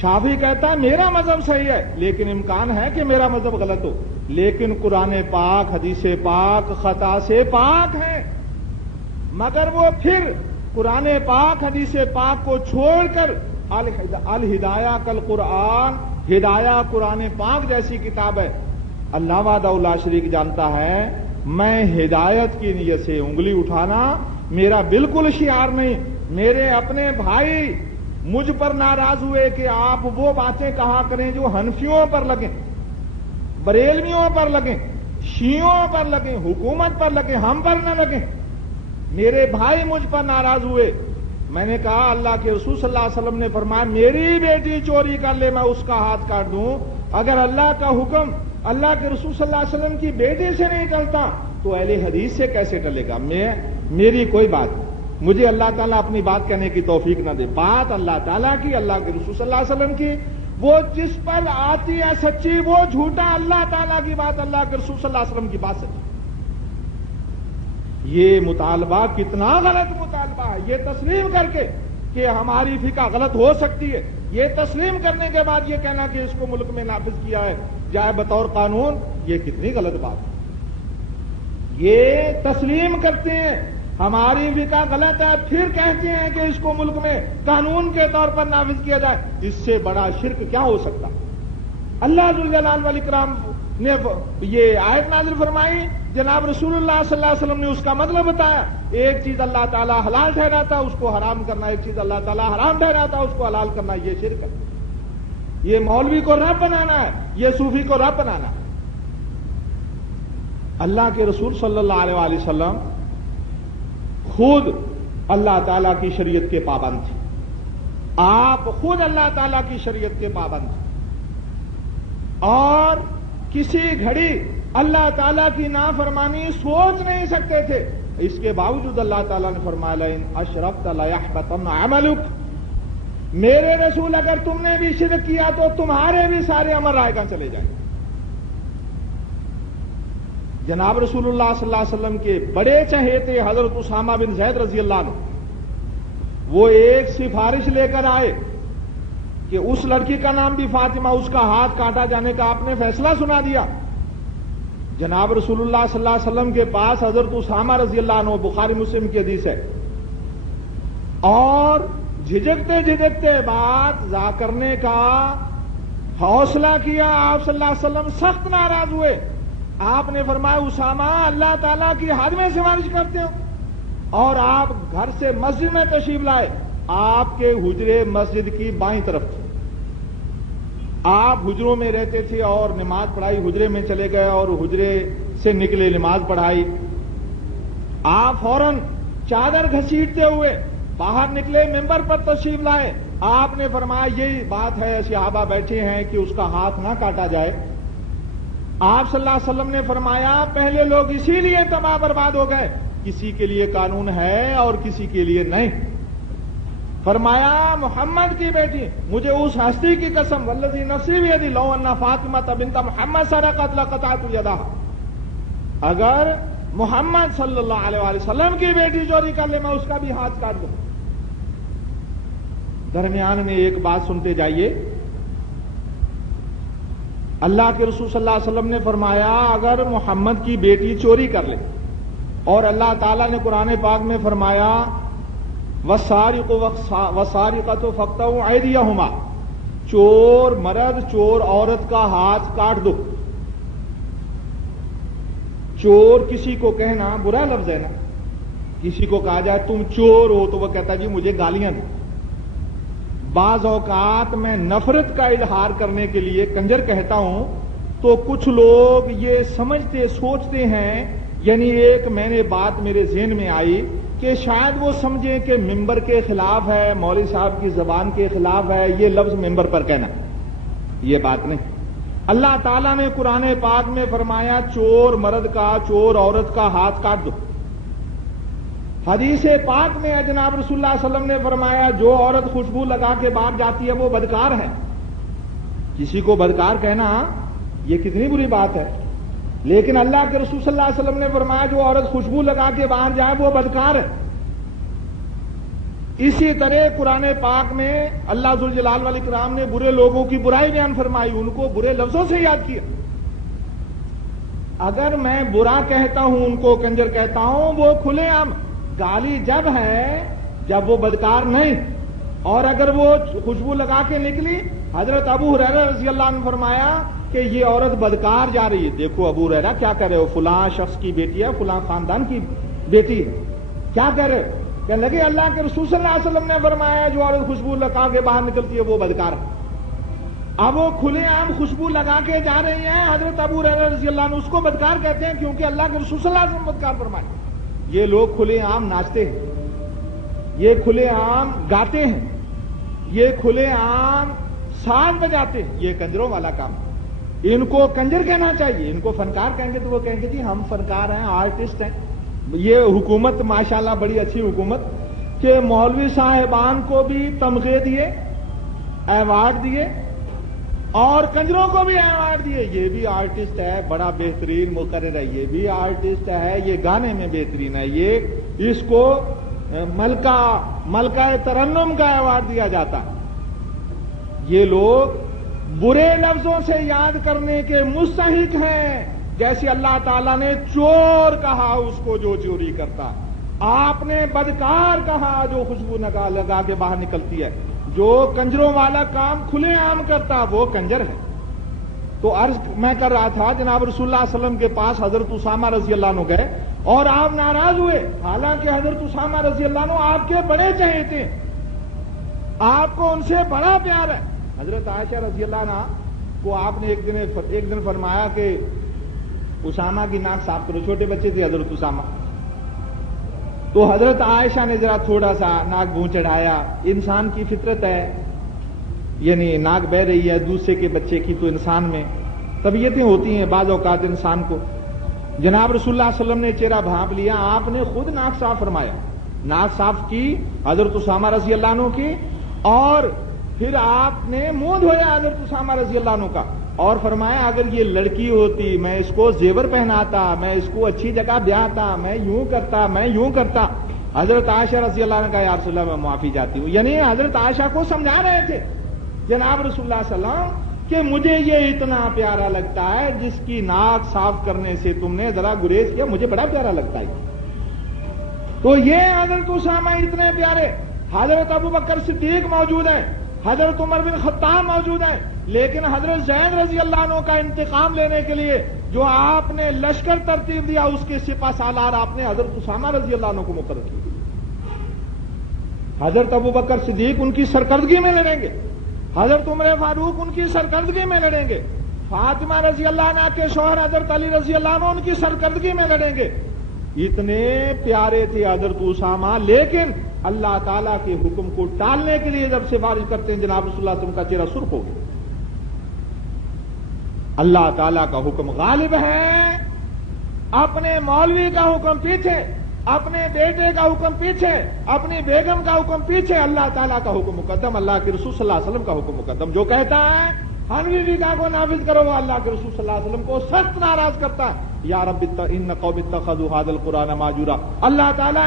شافعی کہتا ہے میرا مذہب صحیح ہے لیکن امکان ہے کہ میرا مذہب غلط ہو. لیکن قرآن پاک, حدیث پاک خطا سے پاک ہے, مگر وہ پھر قرآن پاک, حدیث پاک کو چھوڑ کر الہدایہ کل قرآن, ہدایہ قرآن پاک جیسی کتاب ہے. اللہ وحدہ لا شریک جانتا ہے میں ہدایت کی نیت سے انگلی اٹھانا میرا بالکل شعار نہیں. میرے اپنے بھائی مجھ پر ناراض ہوئے کہ آپ وہ باتیں کہا کریں جو حنفیوں پر لگیں, بریلویوں پر لگیں, شیعوں پر لگیں, حکومت پر لگیں, ہم پر نہ لگیں. میرے بھائی مجھ پر ناراض ہوئے. میں نے کہا اللہ کے رسول صلی اللہ علیہ وسلم نے فرمایا میری بیٹی چوری کر لے میں اس کا ہاتھ کاٹ دوں. اگر اللہ کا حکم اللہ کے رسول صلی اللہ علیہ وسلم کی بیٹی سے نہیں ٹلتا تو اہل حدیث سے کیسے ٹلے گا؟ میری کوئی بات, مجھے اللہ تعالیٰ اپنی بات کہنے کی توفیق نہ دے. بات اللہ تعالیٰ کی, اللہ کے رسول صلی اللہ علیہ وسلم کی, وہ جس پر آتی ہے سچی وہ جھوٹا, اللہ تعالیٰ کی بات, اللہ کے رسول صلی اللہ علیہ وسلم کی بات سچی. یہ مطالبہ کتنا غلط مطالبہ ہے. یہ تسلیم کر کے کہ ہماری فقہ غلط ہو سکتی ہے, یہ تسلیم کرنے کے بعد یہ کہنا کہ اس کو ملک میں نافذ کیا ہے جائے بطور قانون, یہ کتنی غلط بات ہے. یہ تسلیم کرتے ہیں ہماری فقہ غلط ہے, پھر کہتے ہیں کہ اس کو ملک میں قانون کے طور پر نافذ کیا جائے. اس سے بڑا شرک کیا ہو سکتا؟ اللہ ذوالجلال والاکرام نے یہ آیت نازل فرمائی, جناب رسول اللہ صلی اللہ علیہ وسلم نے اس کا مطلب بتایا. ایک چیز اللہ تعالیٰ حلال ٹھہراتا اس کو حرام کرنا, ایک چیز اللہ تعالیٰ حرام ٹھہراتا اس کو حلال کرنا, یہ شرک ہے. یہ مولوی کو رب بنانا ہے, یہ صوفی کو رب بنانا ہے. اللہ کے رسول صلی اللہ علیہ وآلہ وسلم خود اللہ تعالیٰ کی شریعت کے پابند تھے. آپ خود اللہ تعالیٰ کی شریعت کے پابند تھے اور کسی گھڑی اللہ تعالیٰ کی نافرمانی سوچ نہیں سکتے تھے. اس کے باوجود اللہ تعالیٰ نے فرمایا لئن اشرکت لیحبطن عملک, میرے رسول اگر تم نے بھی شرک کیا تو تمہارے بھی سارے عمل رائگاں چلے جائیں. جناب رسول اللہ صلی اللہ علیہ وسلم کے بڑے چہیتے حضرت اسامہ بن زید رضی اللہ عنہ, وہ ایک سفارش لے کر آئے کہ اس لڑکی کا نام بھی فاطمہ, اس کا ہاتھ کاٹا جانے کا آپ نے فیصلہ سنا دیا. جناب رسول اللہ صلی اللہ علیہ وسلم کے پاس حضرت اسامہ رضی اللہ عنہ, بخاری مسلم کی حدیث ہے, اور جھجکتے جھجکتے بات ذا کرنے کا حوصلہ کیا. آپ صلی اللہ علیہ وسلم سخت ناراض ہوئے. آپ نے فرمایا اسامہ اللہ تعالیٰ کی حد میں سفارش کرتے ہو, اور آپ گھر سے مسجد میں تشریف لائے. آپ کے حجرے مسجد کی بائیں طرف تھے, آپ حجروں میں رہتے تھے اور نماز پڑھائی, حجرے میں چلے گئے اور حجرے سے نکلے, نماز پڑھائی. آپ فوراً چادر گھسیٹتے ہوئے باہر نکلے, ممبر پر تشریف لائے. آپ نے فرمایا یہی بات ہے, صحابہ بیٹھے ہیں کہ اس کا ہاتھ نہ کاٹا جائے. آپ صلی اللہ علیہ وسلم نے فرمایا پہلے لوگ اسی لیے تباہ برباد ہو گئے, کسی کے لیے قانون ہے اور کسی کے لیے نہیں. فرمایا محمد کی بیٹی, مجھے اس ہستی کی قسم والذی نفسی بیدی لو ان فاطمہ بنت محمد سرقت لقطعت یدہا, اگر محمد صلی اللہ علیہ وآلہ وسلم کی بیٹی چوری کر لے میں اس کا بھی ہاتھ کاٹ دوں. درمیان میں ایک بات سنتے جائیے. اللہ کے رسول صلی اللہ علیہ وسلم نے فرمایا اگر محمد کی بیٹی چوری کر لے, اور اللہ تعالیٰ نے قرآن پاک میں فرمایا وَالسَّارِقُ وَالسَّارِقَةُ فَاقْطَعُوا أَيْدِيَهُمَا, چور مرد چور عورت کا ہاتھ کاٹ دو. چور کسی کو کہنا برا لفظ ہے نا. کسی کو کہا جائے تم چور ہو تو وہ کہتا جی مجھے گالیاں دو. بعض اوقات میں نفرت کا اظہار کرنے کے لیے کنجر کہتا ہوں تو کچھ لوگ یہ سمجھتے سوچتے ہیں، یعنی ایک میں نے بات میرے ذہن میں آئی کہ شاید وہ سمجھیں کہ ممبر کے خلاف ہے، مولوی صاحب کی زبان کے خلاف ہے یہ لفظ ممبر پر کہنا. یہ بات نہیں. اللہ تعالیٰ نے قرآن پاک میں فرمایا چور مرد کا چور عورت کا ہاتھ کاٹ دو. حدیث پاک میں جناب رسول اللہ صلی اللہ علیہ وسلم نے فرمایا جو عورت خوشبو لگا کے باہر جاتی ہے وہ بدکار ہے. کسی کو بدکار کہنا یہ کتنی بری بات ہے، لیکن اللہ کے رسول صلی اللہ علیہ وسلم نے فرمایا جو عورت خوشبو لگا کے باہر جائے وہ بدکار ہے. اسی طرح قرآن پاک میں اللہ ذوالجلال والاکرام نے برے لوگوں کی برائی بیان فرمائی، ان کو برے لفظوں سے یاد کیا. اگر میں برا کہتا ہوں ان کو کنجر کہتا ہوں وہ کھلے عام گالی جب ہے جب وہ بدکار نہیں، اور اگر وہ خوشبو لگا کے نکلی، حضرت ابو ہریرہ رضی اللہ عنہ فرمایا کہ یہ عورت بدکار جا رہی ہے. دیکھو ابو ہریرہ کیا کہہ رہے ہو، فلاں شخص کی بیٹی ہے، فلاں خاندان کی بیٹی ہے، کیا کہہ رہے ہو؟ کہ لگے اللہ کے رسول صلی اللہ علیہ وسلم نے فرمایا جو عورت خوشبو لگا کے باہر نکلتی ہے وہ بدکار ہے. اب وہ کھلے عام خوشبو لگا کے جا رہی ہیں، حضرت ابو ہریرہ رضی اللہ عنہ اس کو بدکار کہتے ہیں کیونکہ اللہ کے رسول صلی اللہ علیہ وسلم بدکار فرمائے. یہ لوگ کھلے عام ناچتے ہیں، یہ کھلے عام گاتے ہیں، یہ کھلے عام ساز بجاتے ہیں، یہ کنجروں والا کام. ان کو کنجر کہنا چاہیے. ان کو فنکار کہیں گے تو وہ کہیں گے جی ہم فنکار ہیں، آرٹسٹ ہیں. یہ حکومت ماشاءاللہ بڑی اچھی حکومت کہ مولوی صاحبان کو بھی تمغے دیے، ایوارڈ دیے، اور کنجروں کو بھی ایوارڈ دیے. یہ بھی آرٹسٹ ہے، بڑا بہترین مقرر ہے، یہ بھی آرٹسٹ ہے، یہ گانے میں بہترین ہے، یہ اس کو ملکہ ترنم کا ایوارڈ دیا جاتا ہے. یہ لوگ برے لفظوں سے یاد کرنے کے مستحق ہیں. جیسے اللہ تعالیٰ نے چور کہا اس کو جو چوری کرتا، آپ نے بدکار کہا جو خوشبو لگا کے باہر نکلتی ہے. جو کنجروں والا کام کھلے عام کرتا وہ کنجر ہے. تو عرض میں کر رہا تھا جناب رسول اللہ صلی اللہ علیہ وسلم کے پاس حضرت اسامہ رضی اللہ عنہ گئے اور آپ ناراض ہوئے، حالانکہ حضرت اسامہ رضی اللہ عنہ آپ کے بڑے چہیتے ہیں، آپ کو ان سے بڑا پیار ہے. حضرت عائشہ رضی اللہ عنہ کو آپ نے ایک دن فرمایا کہ اسامہ کی ناک صاف کرو. چھوٹے بچے تھے حضرت اسامہ، تو حضرت عائشہ نے ذرا تھوڑا سا ناک بھون چڑھایا. انسان کی فطرت ہے، یعنی ناک بہ رہی ہے دوسرے کے بچے کی، تو انسان میں طبیعتیں ہوتی ہیں بعض اوقات انسان کو. جناب رسول اللہ صلی اللہ علیہ وسلم نے چہرہ بھانپ لیا، آپ نے خود ناک صاف فرمایا، ناک صاف کی حضرت اسامہ رضی اللہ عنہ کی، اور پھر آپ نے منہ دھویا حضرت اسامہ رضی اللہ عنہ کا، اور فرمایا اگر یہ لڑکی ہوتی میں اس کو زیور پہناتا، میں اس کو اچھی جگہ بیاتا، میں یوں کرتا، میں یوں کرتا. حضرت عائشہ رضی اللہ عنہ کا یا رسول اللہ میں معافی چاہتی ہوں. یعنی حضرت عائشہ کو سمجھا رہے تھے جناب رسول اللہ صلی اللہ علیہ وسلم کہ مجھے یہ اتنا پیارا لگتا ہے جس کی ناک صاف کرنے سے تم نے ذرا گریز کیا، مجھے بڑا پیارا لگتا ہے. تو یہ حضرت اسامہ اتنے پیارے. حضرت ابو بکر صدیق موجود ہے، حضرت عمر بن خطاب موجود ہے، لیکن حضرت زید رضی اللہ عنہ کا انتقام لینے کے لیے جو آپ نے لشکر ترتیب دیا اس کے سپہ سالار آپ نے حضرت اسامہ رضی اللہ عنہ کو مقرر کیا. حضرت ابو بکر صدیق ان کی سرکردگی میں لڑیں گے، حضرت عمر فاروق ان کی سرکردگی میں لڑیں گے، فاطمہ رضی اللہ عنہ کے شوہر حضرت علی رضی اللہ عنہ ان کی سرکردگی میں لڑیں گے. اتنے پیارے تھے حضرت اسامہ، لیکن اللہ تعالیٰ کے حکم کو ٹالنے کے لیے جب سفارش کرتے ہیں جناب رسول اللہ صلی اللہ علیہ وسلم کا چہرہ سرخ ہو گیا. اللہ تعالیٰ کا حکم غالب ہے، اپنے مولوی کا حکم پیچھے، اپنے بیٹے کا حکم پیچھے، اپنی بیگم کا حکم پیچھے، اللہ تعالیٰ کا حکم مقدم، اللہ کے رسول صلی اللہ علیہ وسلم کا حکم مقدم. جو کہتا ہے حنفی فقہ کو نافذ کرو وہ اللہ کے رسول صلی اللہ علیہ وسلم کو سخت ناراض کرتا ہے. یا رب ان قوم اتخذوا هذا القرآن مهجورا. اللہ تعالیٰ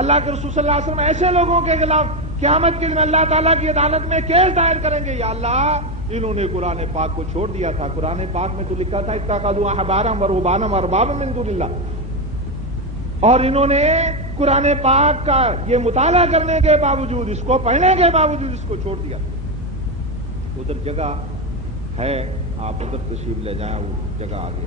اللہ کے رسول صلی اللہ علیہ وسلم ایسے لوگوں کے خلاف قیامت کے دن اللہ تعالیٰ کی عدالت میں کیس دائر کریں گے، یا اللہ انہوں نے قرآن پاک کو چھوڑ دیا تھا. قرآن پاک میں تو لکھا تھا اتخذوا احبارا ورهبانا واربابا من دون اللہ، اور انہوں نے قرآن پاک کا یہ مطالعہ کرنے کے باوجود، اس کو پڑھنے کے باوجود اس کو چھوڑ دیا. ادھر جگہ ہے، آپ ادھر تشریف لے جائیں، وہ جگہ آگے.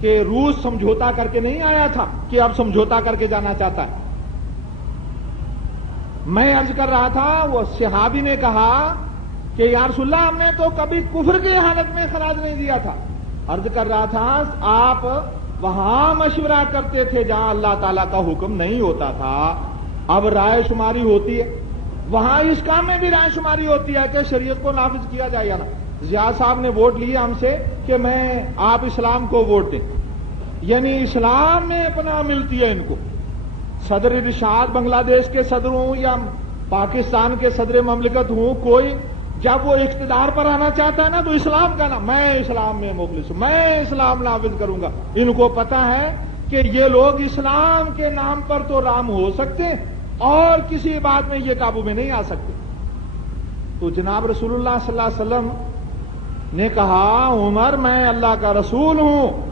کہ روس سمجھوتا کر کے نہیں آیا تھا کہ اب سمجھوتا کر کے جانا چاہتا ہے. میں عرض کر رہا تھا، وہ صحابی نے کہا کہ یا رسول اللہ ہم نے تو کبھی کفر کی حالت میں خراج نہیں دیا تھا. عرض کر رہا تھا آپ وہاں مشورہ کرتے تھے جہاں اللہ تعالیٰ کا حکم نہیں ہوتا تھا، اب رائے شماری ہوتی ہے. وہاں اس کام میں بھی رائے شماری ہوتی ہے کہ شریعت کو نافذ کیا جائے یا نہ. ضیاء صاحب نے ووٹ لیا ہم سے کہ آپ اسلام کو ووٹ دیں، یعنی اسلام میں اپنا ملتی ہے ان کو. صدر ارشاد بنگلہ دیش کے صدر ہوں یا پاکستان کے صدر مملکت ہوں، کوئی جب وہ اقتدار پر آنا چاہتا ہے نا تو اسلام کا نا، میں اسلام میں مخلص ہوں، میں اسلام نافذ کروں گا. ان کو پتا ہے کہ یہ لوگ اسلام کے نام پر تو رام ہو سکتے اور کسی بات میں یہ قابو میں نہیں آ سکتے. تو جناب رسول اللہ صلی اللہ علیہ وسلم نے کہا عمر میں اللہ کا رسول ہوں.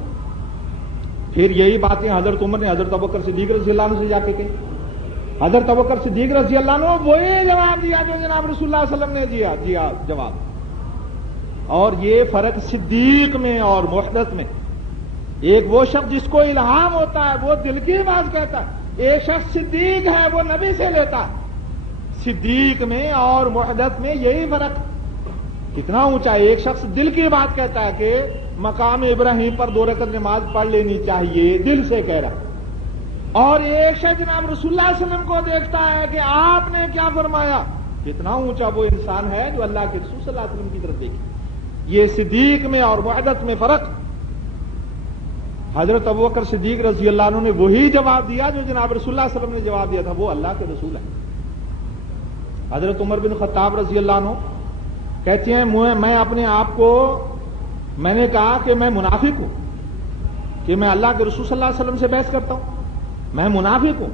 پھر یہی باتیں حضرت عمر نے حضرت ابوبکر صدیق رضی اللہ عنہ سے جا کے کہی. حضرت ابوبکر صدیق رضی اللہ عنہ وہی جواب دیا جو جناب رسول اللہ صلی اللہ علیہ وسلم نے دیا جواب. اور یہ فرق صدیق میں اور محدث میں. ایک وہ شخص جس کو الہام ہوتا ہے وہ دل کی بات کہتا ہے، ایک شخص صدیق ہے وہ نبی سے لیتا ہے. صدیق میں اور محدث میں یہی فرق. کتنا اونچا ہے. ایک شخص دل کی بات کہتا ہے کہ مقام ابراہیم پر 2 رکعت نماز پڑھ لینی چاہیے، دل سے کہہ رہا. اور ایک شخص جناب رسول اللہ صلی اللہ علیہ وسلم کو دیکھتا ہے کہ آپ نے کیا فرمایا. کتنا اونچا وہ انسان ہے جو اللہ کے رسول صلی اللہ علیہ وسلم کی طرف دیکھے. یہ صدیق میں اور محدث میں فرق. حضرت ابوبکر صدیق رضی اللہ عنہ نے وہی جواب دیا جو جناب رسول اللہ صلی اللہ علیہ وسلم نے جواب دیا تھا، وہ اللہ کے رسول ہیں. حضرت عمر بن خطاب رضی اللہ عنہ کہتے ہیں میں اپنے آپ کو، میں نے کہا کہ میں منافق ہوں کہ میں اللہ کے رسول صلی اللہ علیہ وسلم سے بحث کرتا ہوں. میں منافق ہوں،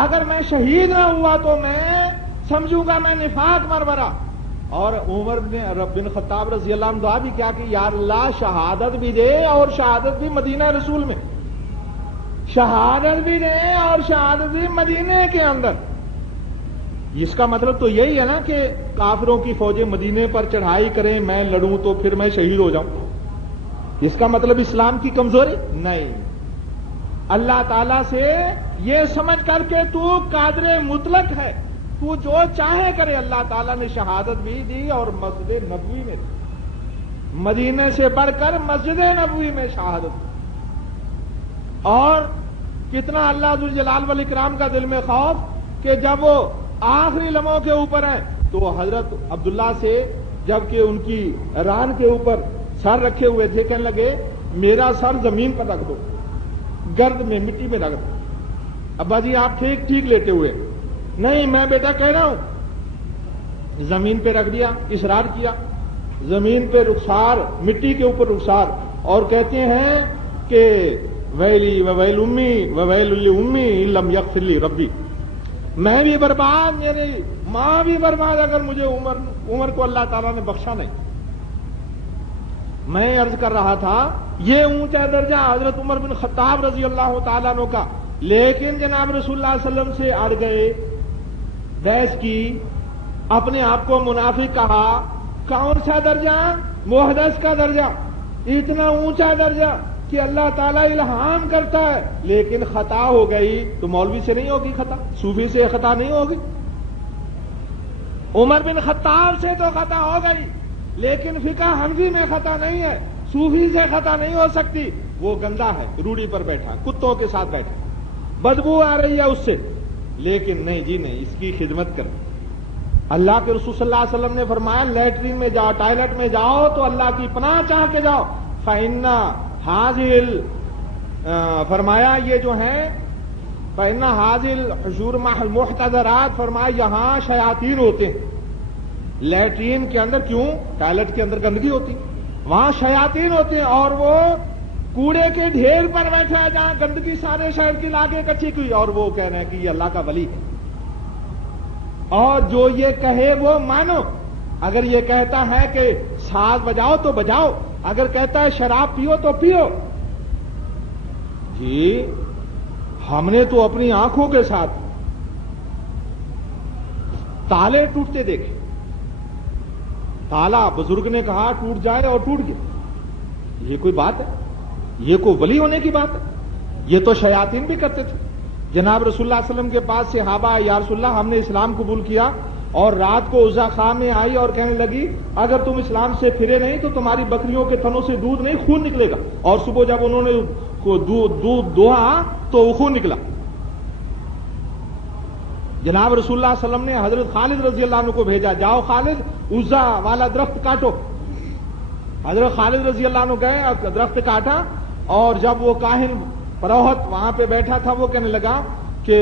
اگر میں شہید نہ ہوا تو میں سمجھوں گا میں نفاق مرمرا. اور عمر بن خطاب رضی اللہ عنہ دعا بھی کیا کہ یا اللہ شہادت بھی دے اور شہادت بھی مدینہ رسول میں، شہادت بھی دے اور شہادت بھی مدینے کے اندر. اس کا مطلب تو یہی ہے نا کہ کافروں کی فوجیں مدینے پر چڑھائی کریں، میں لڑوں تو پھر میں شہید ہو جاؤں. اس کا مطلب اسلام کی کمزوری نہیں. اللہ تعالیٰ سے یہ سمجھ کر کے تو قادر مطلق ہے، تو جو چاہے کرے. اللہ تعالیٰ نے شہادت بھی دی اور مسجد نبوی میں دی. مدینے سے بڑھ کر مسجد نبوی میں شہادت. اور کتنا اللہ ذوالجلال والاکرام کا دل میں خوف کہ جب وہ آخری لمحوں کے اوپر ہیں تو حضرت عبداللہ سے جب کہ ان کی ران کے اوپر سر رکھے ہوئے تھے کہنے لگے میرا سر زمین پر رکھ دو، گرد میں مٹی میں رکھ دو. ابا جی آپ ٹھیک لیتے ہوئے، نہیں میں بیٹا کہہ رہا ہوں. زمین پہ رکھ دیا، اصرار کیا، زمین پہ رخسار، مٹی کے اوپر رخسار. اور کہتے ہیں کہ ویلی وویل امی وویل امی لم یغفر لی ربی، میں بھی برباد، میری ماں بھی برباد اگر مجھے عمر کو اللہ تعالیٰ نے بخشا نہیں. میں عرض کر رہا تھا یہ اونچا درجہ حضرت عمر بن خطاب رضی اللہ تعالیٰ عنہ کا، لیکن جناب رسول اللہ صلی اللہ علیہ وسلم سے اڑ گئے، بحث کی، اپنے آپ کو منافق کہا. کون سا درجہ؟ محدث کا درجہ. اتنا اونچا درجہ کہ اللہ تعالیٰ الہام کرتا ہے لیکن خطا ہو گئی تو مولوی سے نہیں ہوگی خطا، صوفی سے خطا نہیں ہوگی. عمر بن خطاب سے تو خطا ہو گئی لیکن فقہ حنفی میں خطا نہیں ہے، صوفی سے خطا نہیں ہو سکتی. وہ گندا ہے، روڑی پر بیٹھا، کتوں کے ساتھ بیٹھا، بدبو آ رہی ہے اس سے، لیکن نہیں جی نہیں، اس کی خدمت کر. اللہ کے رسول صلی اللہ علیہ وسلم نے فرمایا لیٹرین میں جاؤ، ٹوائلٹ میں جاؤ تو اللہ کی پناہ چاہ کے جاؤ. فَإِنَّ حاضل فرمایا یہ جو ہیں فَإِنَّ حاضل حضور محتضرات، فرمایا یہاں شیاطین ہوتے ہیں. لیٹرین کے اندر کیوں؟ ٹوائلٹ کے اندر گندگی ہوتی، وہاں شیاطین ہوتے ہیں اور وہ کوڑے کے ڈھیر پر بیٹھا ہے جہاں گندگی سارے شہر کی لاگے کچی کی، اور وہ کہہ رہے ہیں کہ یہ اللہ کا ولی ہے. اور جو یہ کہے وہ مانو. اگر یہ کہتا ہے کہ ساز بجاؤ تو بجاؤ، اگر کہتا ہے شراب پیو تو پیو. جی ہم نے تو اپنی آنکھوں کے ساتھ تالے ٹوٹتے دیکھے. تالا بزرگ نے کہا ٹوٹ جائے اور ٹوٹ گیا، یہ کوئی بات ہے؟ یہ کوئی ولی ہونے کی بات ہے؟ یہ تو شیاطین بھی کرتے تھے. جناب رسول اللہ صلی اللہ علیہ وسلم کے پاس صحابہ آئے، یا رسول اللہ ہم نے اسلام قبول کیا، اور رات کو عزا خاں میں آئی اور کہنے لگی اگر تم اسلام سے پھرے نہیں تو تمہاری بکریوں کے تھنوں سے دودھ نہیں خون نکلے گا. اور صبح جب انہوں نے دودھ دوہا تو وہ خون نکلا. جناب رسول اللہ صلی اللہ علیہ وسلم نے حضرت خالد رضی اللہ عنہ کو بھیجا، جاؤ خالد عزا والا درخت کاٹو. حضرت خالد رضی اللہ عنہ گئے اور درخت کاٹا، اور جب وہ کاہن پروہت وہاں پہ بیٹھا تھا وہ کہنے لگا کہ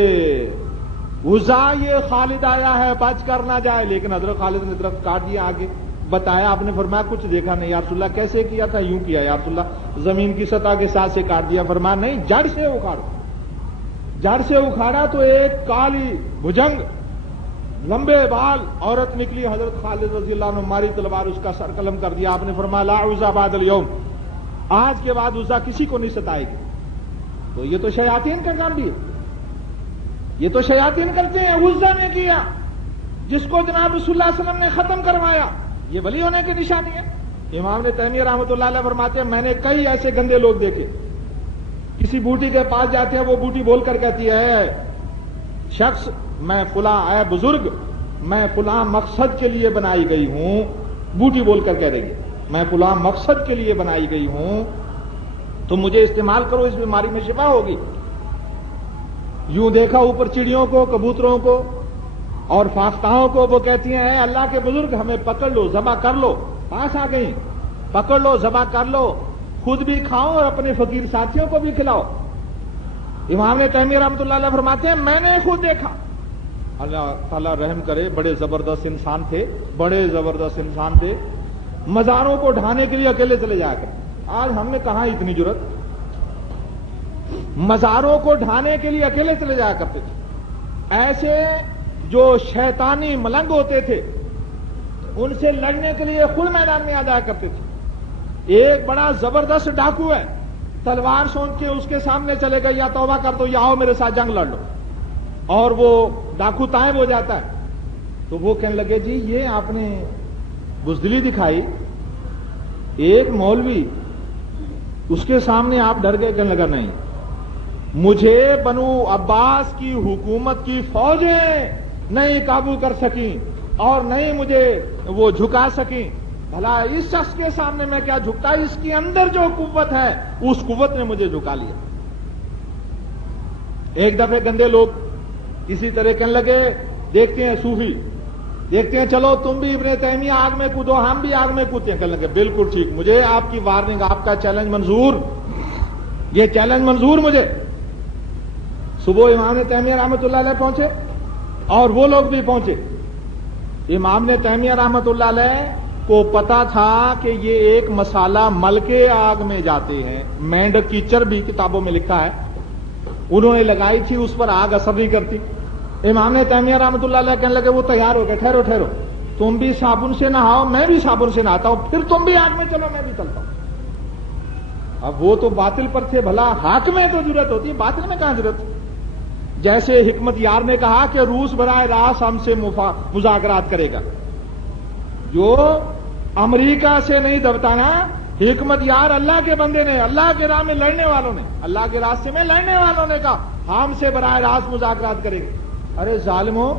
عزا یہ خالد آیا ہے بچ کر نہ جائے. لیکن حضرت خالد نے درخت کاٹ دیا. آگے بتایا آپ نے فرمایا کچھ دیکھا نہیں. یا رسول اللہ کیسے کیا تھا؟ یوں کیا یا رسول اللہ، زمین کی سطح کے ساتھ سے کاٹ دیا. فرمایا نہیں، جڑ سے اکھاڑو. جڑ سے اکھاڑا تو ایک کالی بھجنگ لمبے بال عورت نکلی. حضرت خالد رضی اللہ عنہ ماری تلوار، اس کا سر قلم کر دیا. آپ نے فرمایا لا عزا بعد اليوم، آج کے بعد عزا کسی کو نہیں ستائے گی. تو یہ تو شیاطین کا کام بھی ہے، یہ تو شیاطین کرتے ہیں. عزا نے کیا جس کو جناب رسول اللہ صلی اللہ علیہ وسلم نے ختم کروایا، یہ ولی ہونے کی نشانی ہے. امام نے تیمیہ رحمۃ اللہ علیہ فرماتے ہیں میں نے کئی ایسے گندے لوگ دیکھے، کسی بوٹی کے پاس جاتے ہیں، وہ بوٹی بول کر کہتی ہے شخص میں فلاں، اے بزرگ میں فلاں مقصد کے لیے بنائی گئی ہوں. بوٹی بول کر کہہ رہی ہے میں فلاں مقصد کے لیے بنائی گئی ہوں، تو مجھے استعمال کرو، اس بیماری میں شفا ہوگی. یوں دیکھا اوپر چڑیوں کو، کبوتروں کو اور فاختہوں کو، وہ کہتی ہیں اے اللہ کے بزرگ ہمیں پکڑ لو، ذبح کر لو. پاس آ گئی، پکڑ لو، ذبح کر لو، خود بھی کھاؤ اور اپنے فقیر ساتھیوں کو بھی کھلاؤ. امام تیمیہ رحمۃ اللہ علیہ فرماتے ہیں میں نے خود دیکھا. اللہ تعالیٰ رحم کرے، بڑے زبردست انسان تھے، بڑے زبردست انسان تھے. مزاروں کو ڈھانے کے لیے اکیلے چلے جایا کرتے. آج ہم نے کہاں اتنی جرت. مزاروں کو ڈھانے کے لیے اکیلے چلے جایا کرتے تھے. ایسے جو شیطانی ملنگ ہوتے تھے ان سے لڑنے کے لیے خود میدان میں آ جایا کرتے تھے. ایک بڑا زبردست ڈاکو ہے، تلوار سونچ کے اس کے سامنے چلے گئے، یا توبہ کر دو یا آؤ میرے ساتھ جنگ لڑ لو. اور وہ ڈاکو تائب ہو جاتا ہے. تو وہ کہنے لگے جی یہ آپ نے بزدلی دکھائی. ایک مولوی اس کے سامنے آپ ڈر گئے. کہنے لگا نہیں، مجھے بنو عباس کی حکومت کی فوجیں نہیں قابو کر سکیں اور نہیں مجھے وہ جھکا سکیں. بھلا اس شخص کے سامنے میں کیا جھکتا، اس کے اندر جو قوت ہے اس قوت نے مجھے جھکا لیا. ایک دفعہ گندے لوگ اسی طرح کہنے لگے، دیکھتے ہیں صوفی، دیکھتے ہیں چلو تم بھی ابن تیمیہ آگ میں کودو، ہم بھی آگ میں کودتے ہیں. کہنے لگے بالکل ٹھیک، مجھے آپ کی وارننگ، آپ کا چیلنج منظور، یہ چیلنج منظور مجھے. صبح امام تیمیہ رحمۃ اللہ علیہ پہنچے اور وہ لوگ بھی پہنچے. امام تیمیہ رحمۃ اللہ علیہ کو پتا تھا کہ یہ ایک مسالہ مل کے آگ میں جاتے ہیں. مینڈک کی چربی کتابوں میں لکھا ہے، انہوں نے لگائی تھی، اس پر آگ اثر نہیں کرتی. امام تیمیہ رحمۃ اللہ علیہ کہنے لگے وہ تیار ہو گئے، ٹھہرو ٹھہرو، تم بھی صابن سے نہاؤ، میں بھی صابن سے نہاتا ہوں، پھر تم بھی آگ میں چلو، میں بھی چلتا ہوں. اب وہ تو باطل پر تھے، بھلا حق میں تو ضرورت ہوتی ہے، باطل میں کہاں ضرورت. جیسے حکمت یار نے کہا کہ روس براہ راست ہم سے مذاکرات کرے گا، جو امریکہ سے نہیں دبتانا. حکمت یار اللہ کے بندے نے، اللہ کے راہ میں لڑنے والوں نے، اللہ کے راستے میں لڑنے والوں نے کہا ہم سے براہ راست مذاکرات کرے گا. ارے ظالموں،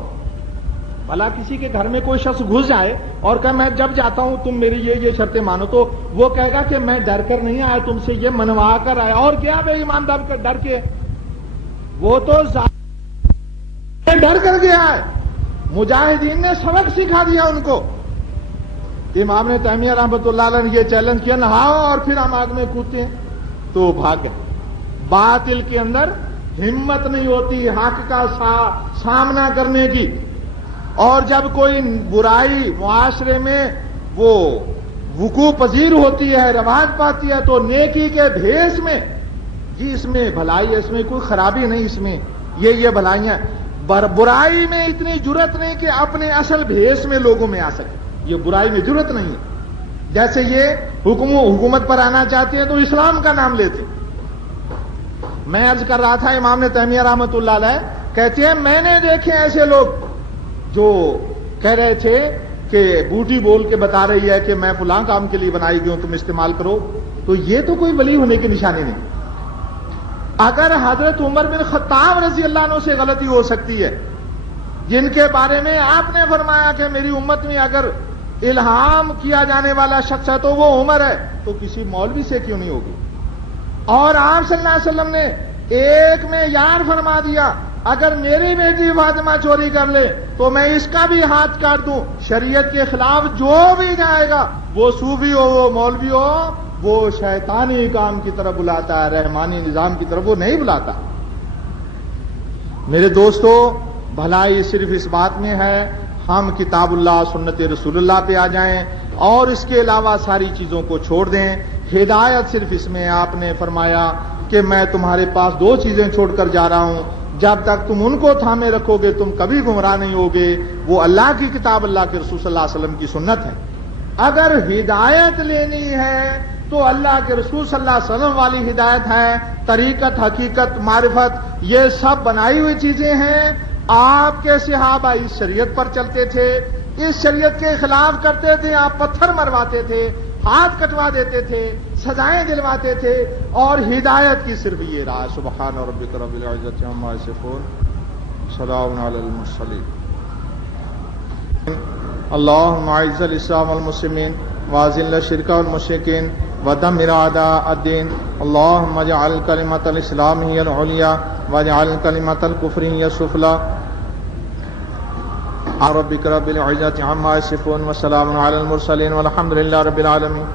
بھلا کسی کے گھر میں کوئی شخص گھس جائے اور کہ میں جب جاتا ہوں تم میری یہ شرطیں مانو، تو وہ کہے گا کہ میں ڈر کر نہیں آیا، تم سے یہ منوا کر آیا. اور کیا بے ایمان ڈر کے، وہ تو ڈر کر گیا ہے. مجاہدین نے سبق سکھا دیا ان کو. امام تیمیہ رحمۃ اللہ علیہ نے یہ چیلنج کیا، نہاؤ اور پھر ہم آگ میں کودتے ہیں، تو بھاگ گئے. باطل کے اندر ہمت نہیں ہوتی حق کا سامنا کرنے کی. اور جب کوئی برائی معاشرے میں وہ وقوع پذیر ہوتی ہے، رواج پاتی ہے، تو نیکی کے بھیس میں جی اس میں بھلائی ہے، اس میں کوئی خرابی نہیں، اس میں یہ بھلائیاں. برائی میں اتنی جرت نہیں کہ اپنے اصل بھیس میں لوگوں میں آ سکے، یہ برائی میں جرت نہیں ہے. جیسے یہ حکومت پر آنا چاہتے ہیں تو اسلام کا نام لیتے. میں عرض کر رہا تھا امام تیمیہ رحمۃ اللہ علیہ کہتے ہیں میں نے دیکھے ایسے لوگ جو کہہ رہے تھے کہ بوٹی بول کے بتا رہی ہے کہ میں فلاں کام کے لیے بنائی گئی ہوں، تم استعمال کرو. تو یہ تو کوئی ولی ہونے کی نشانی نہیں۔ اگر حضرت عمر بن خطاب رضی اللہ عنہ سے غلطی ہو سکتی ہے، جن کے بارے میں آپ نے فرمایا کہ میری امت میں اگر الہام کیا جانے والا شخص ہے تو وہ عمر ہے، تو کسی مولوی سے کیوں نہیں ہوگی؟ اور آپ صلی اللہ علیہ وسلم نے ایک میں یار فرما دیا، اگر میری بیٹی فاطمہ چوری کر لے تو میں اس کا بھی ہاتھ کاٹ دوں۔ شریعت کے خلاف جو بھی جائے گا، وہ صوفی ہو، وہ مولوی ہو، وہ شیطانی کام کی طرف بلاتا ہے، رحمانی نظام کی طرف وہ نہیں بلاتا۔ میرے دوستو، بھلائی صرف اس بات میں ہے ہم کتاب اللہ سنت رسول اللہ پہ آ جائیں اور اس کے علاوہ ساری چیزوں کو چھوڑ دیں۔ ہدایت صرف اس میں آپ نے فرمایا کہ میں تمہارے پاس دو چیزیں چھوڑ کر جا رہا ہوں، جب تک تم ان کو تھامے رکھو گے تم کبھی گمراہ نہیں ہوگے۔ وہ اللہ کی کتاب، اللہ کے رسول صلی اللہ علیہ وسلم کی سنت ہے۔ اگر ہدایت لینی ہے تو اللہ کے رسول صلی اللہ علیہ وسلم والی ہدایت ہے۔ طریقت، حقیقت، معرفت، یہ سب بنائی ہوئی چیزیں ہیں۔ آپ کے صحابہ اس شریعت پر چلتے تھے، اس شریعت کے خلاف کرتے تھے، آپ پتھر مرواتے تھے، ہاتھ کٹوا دیتے تھے، سزائیں دلواتے تھے، اور ہدایت کی صرف یہ راہ۔ سبحان ربک رب العزت عما یصفون، سلام علی المرسلین۔ اللهم اعز الاسلام والمسلمین واذل الشرک والمشرکین ودمر اعداء الدین۔ اللهم اجعل کلمۃ الاسلام هي العليا واجعل کلمۃ الکفر هي السفلی۔ ربک رب العزت عما یصفون وسلام علی المرسلین والحمد للہ رب العالمین۔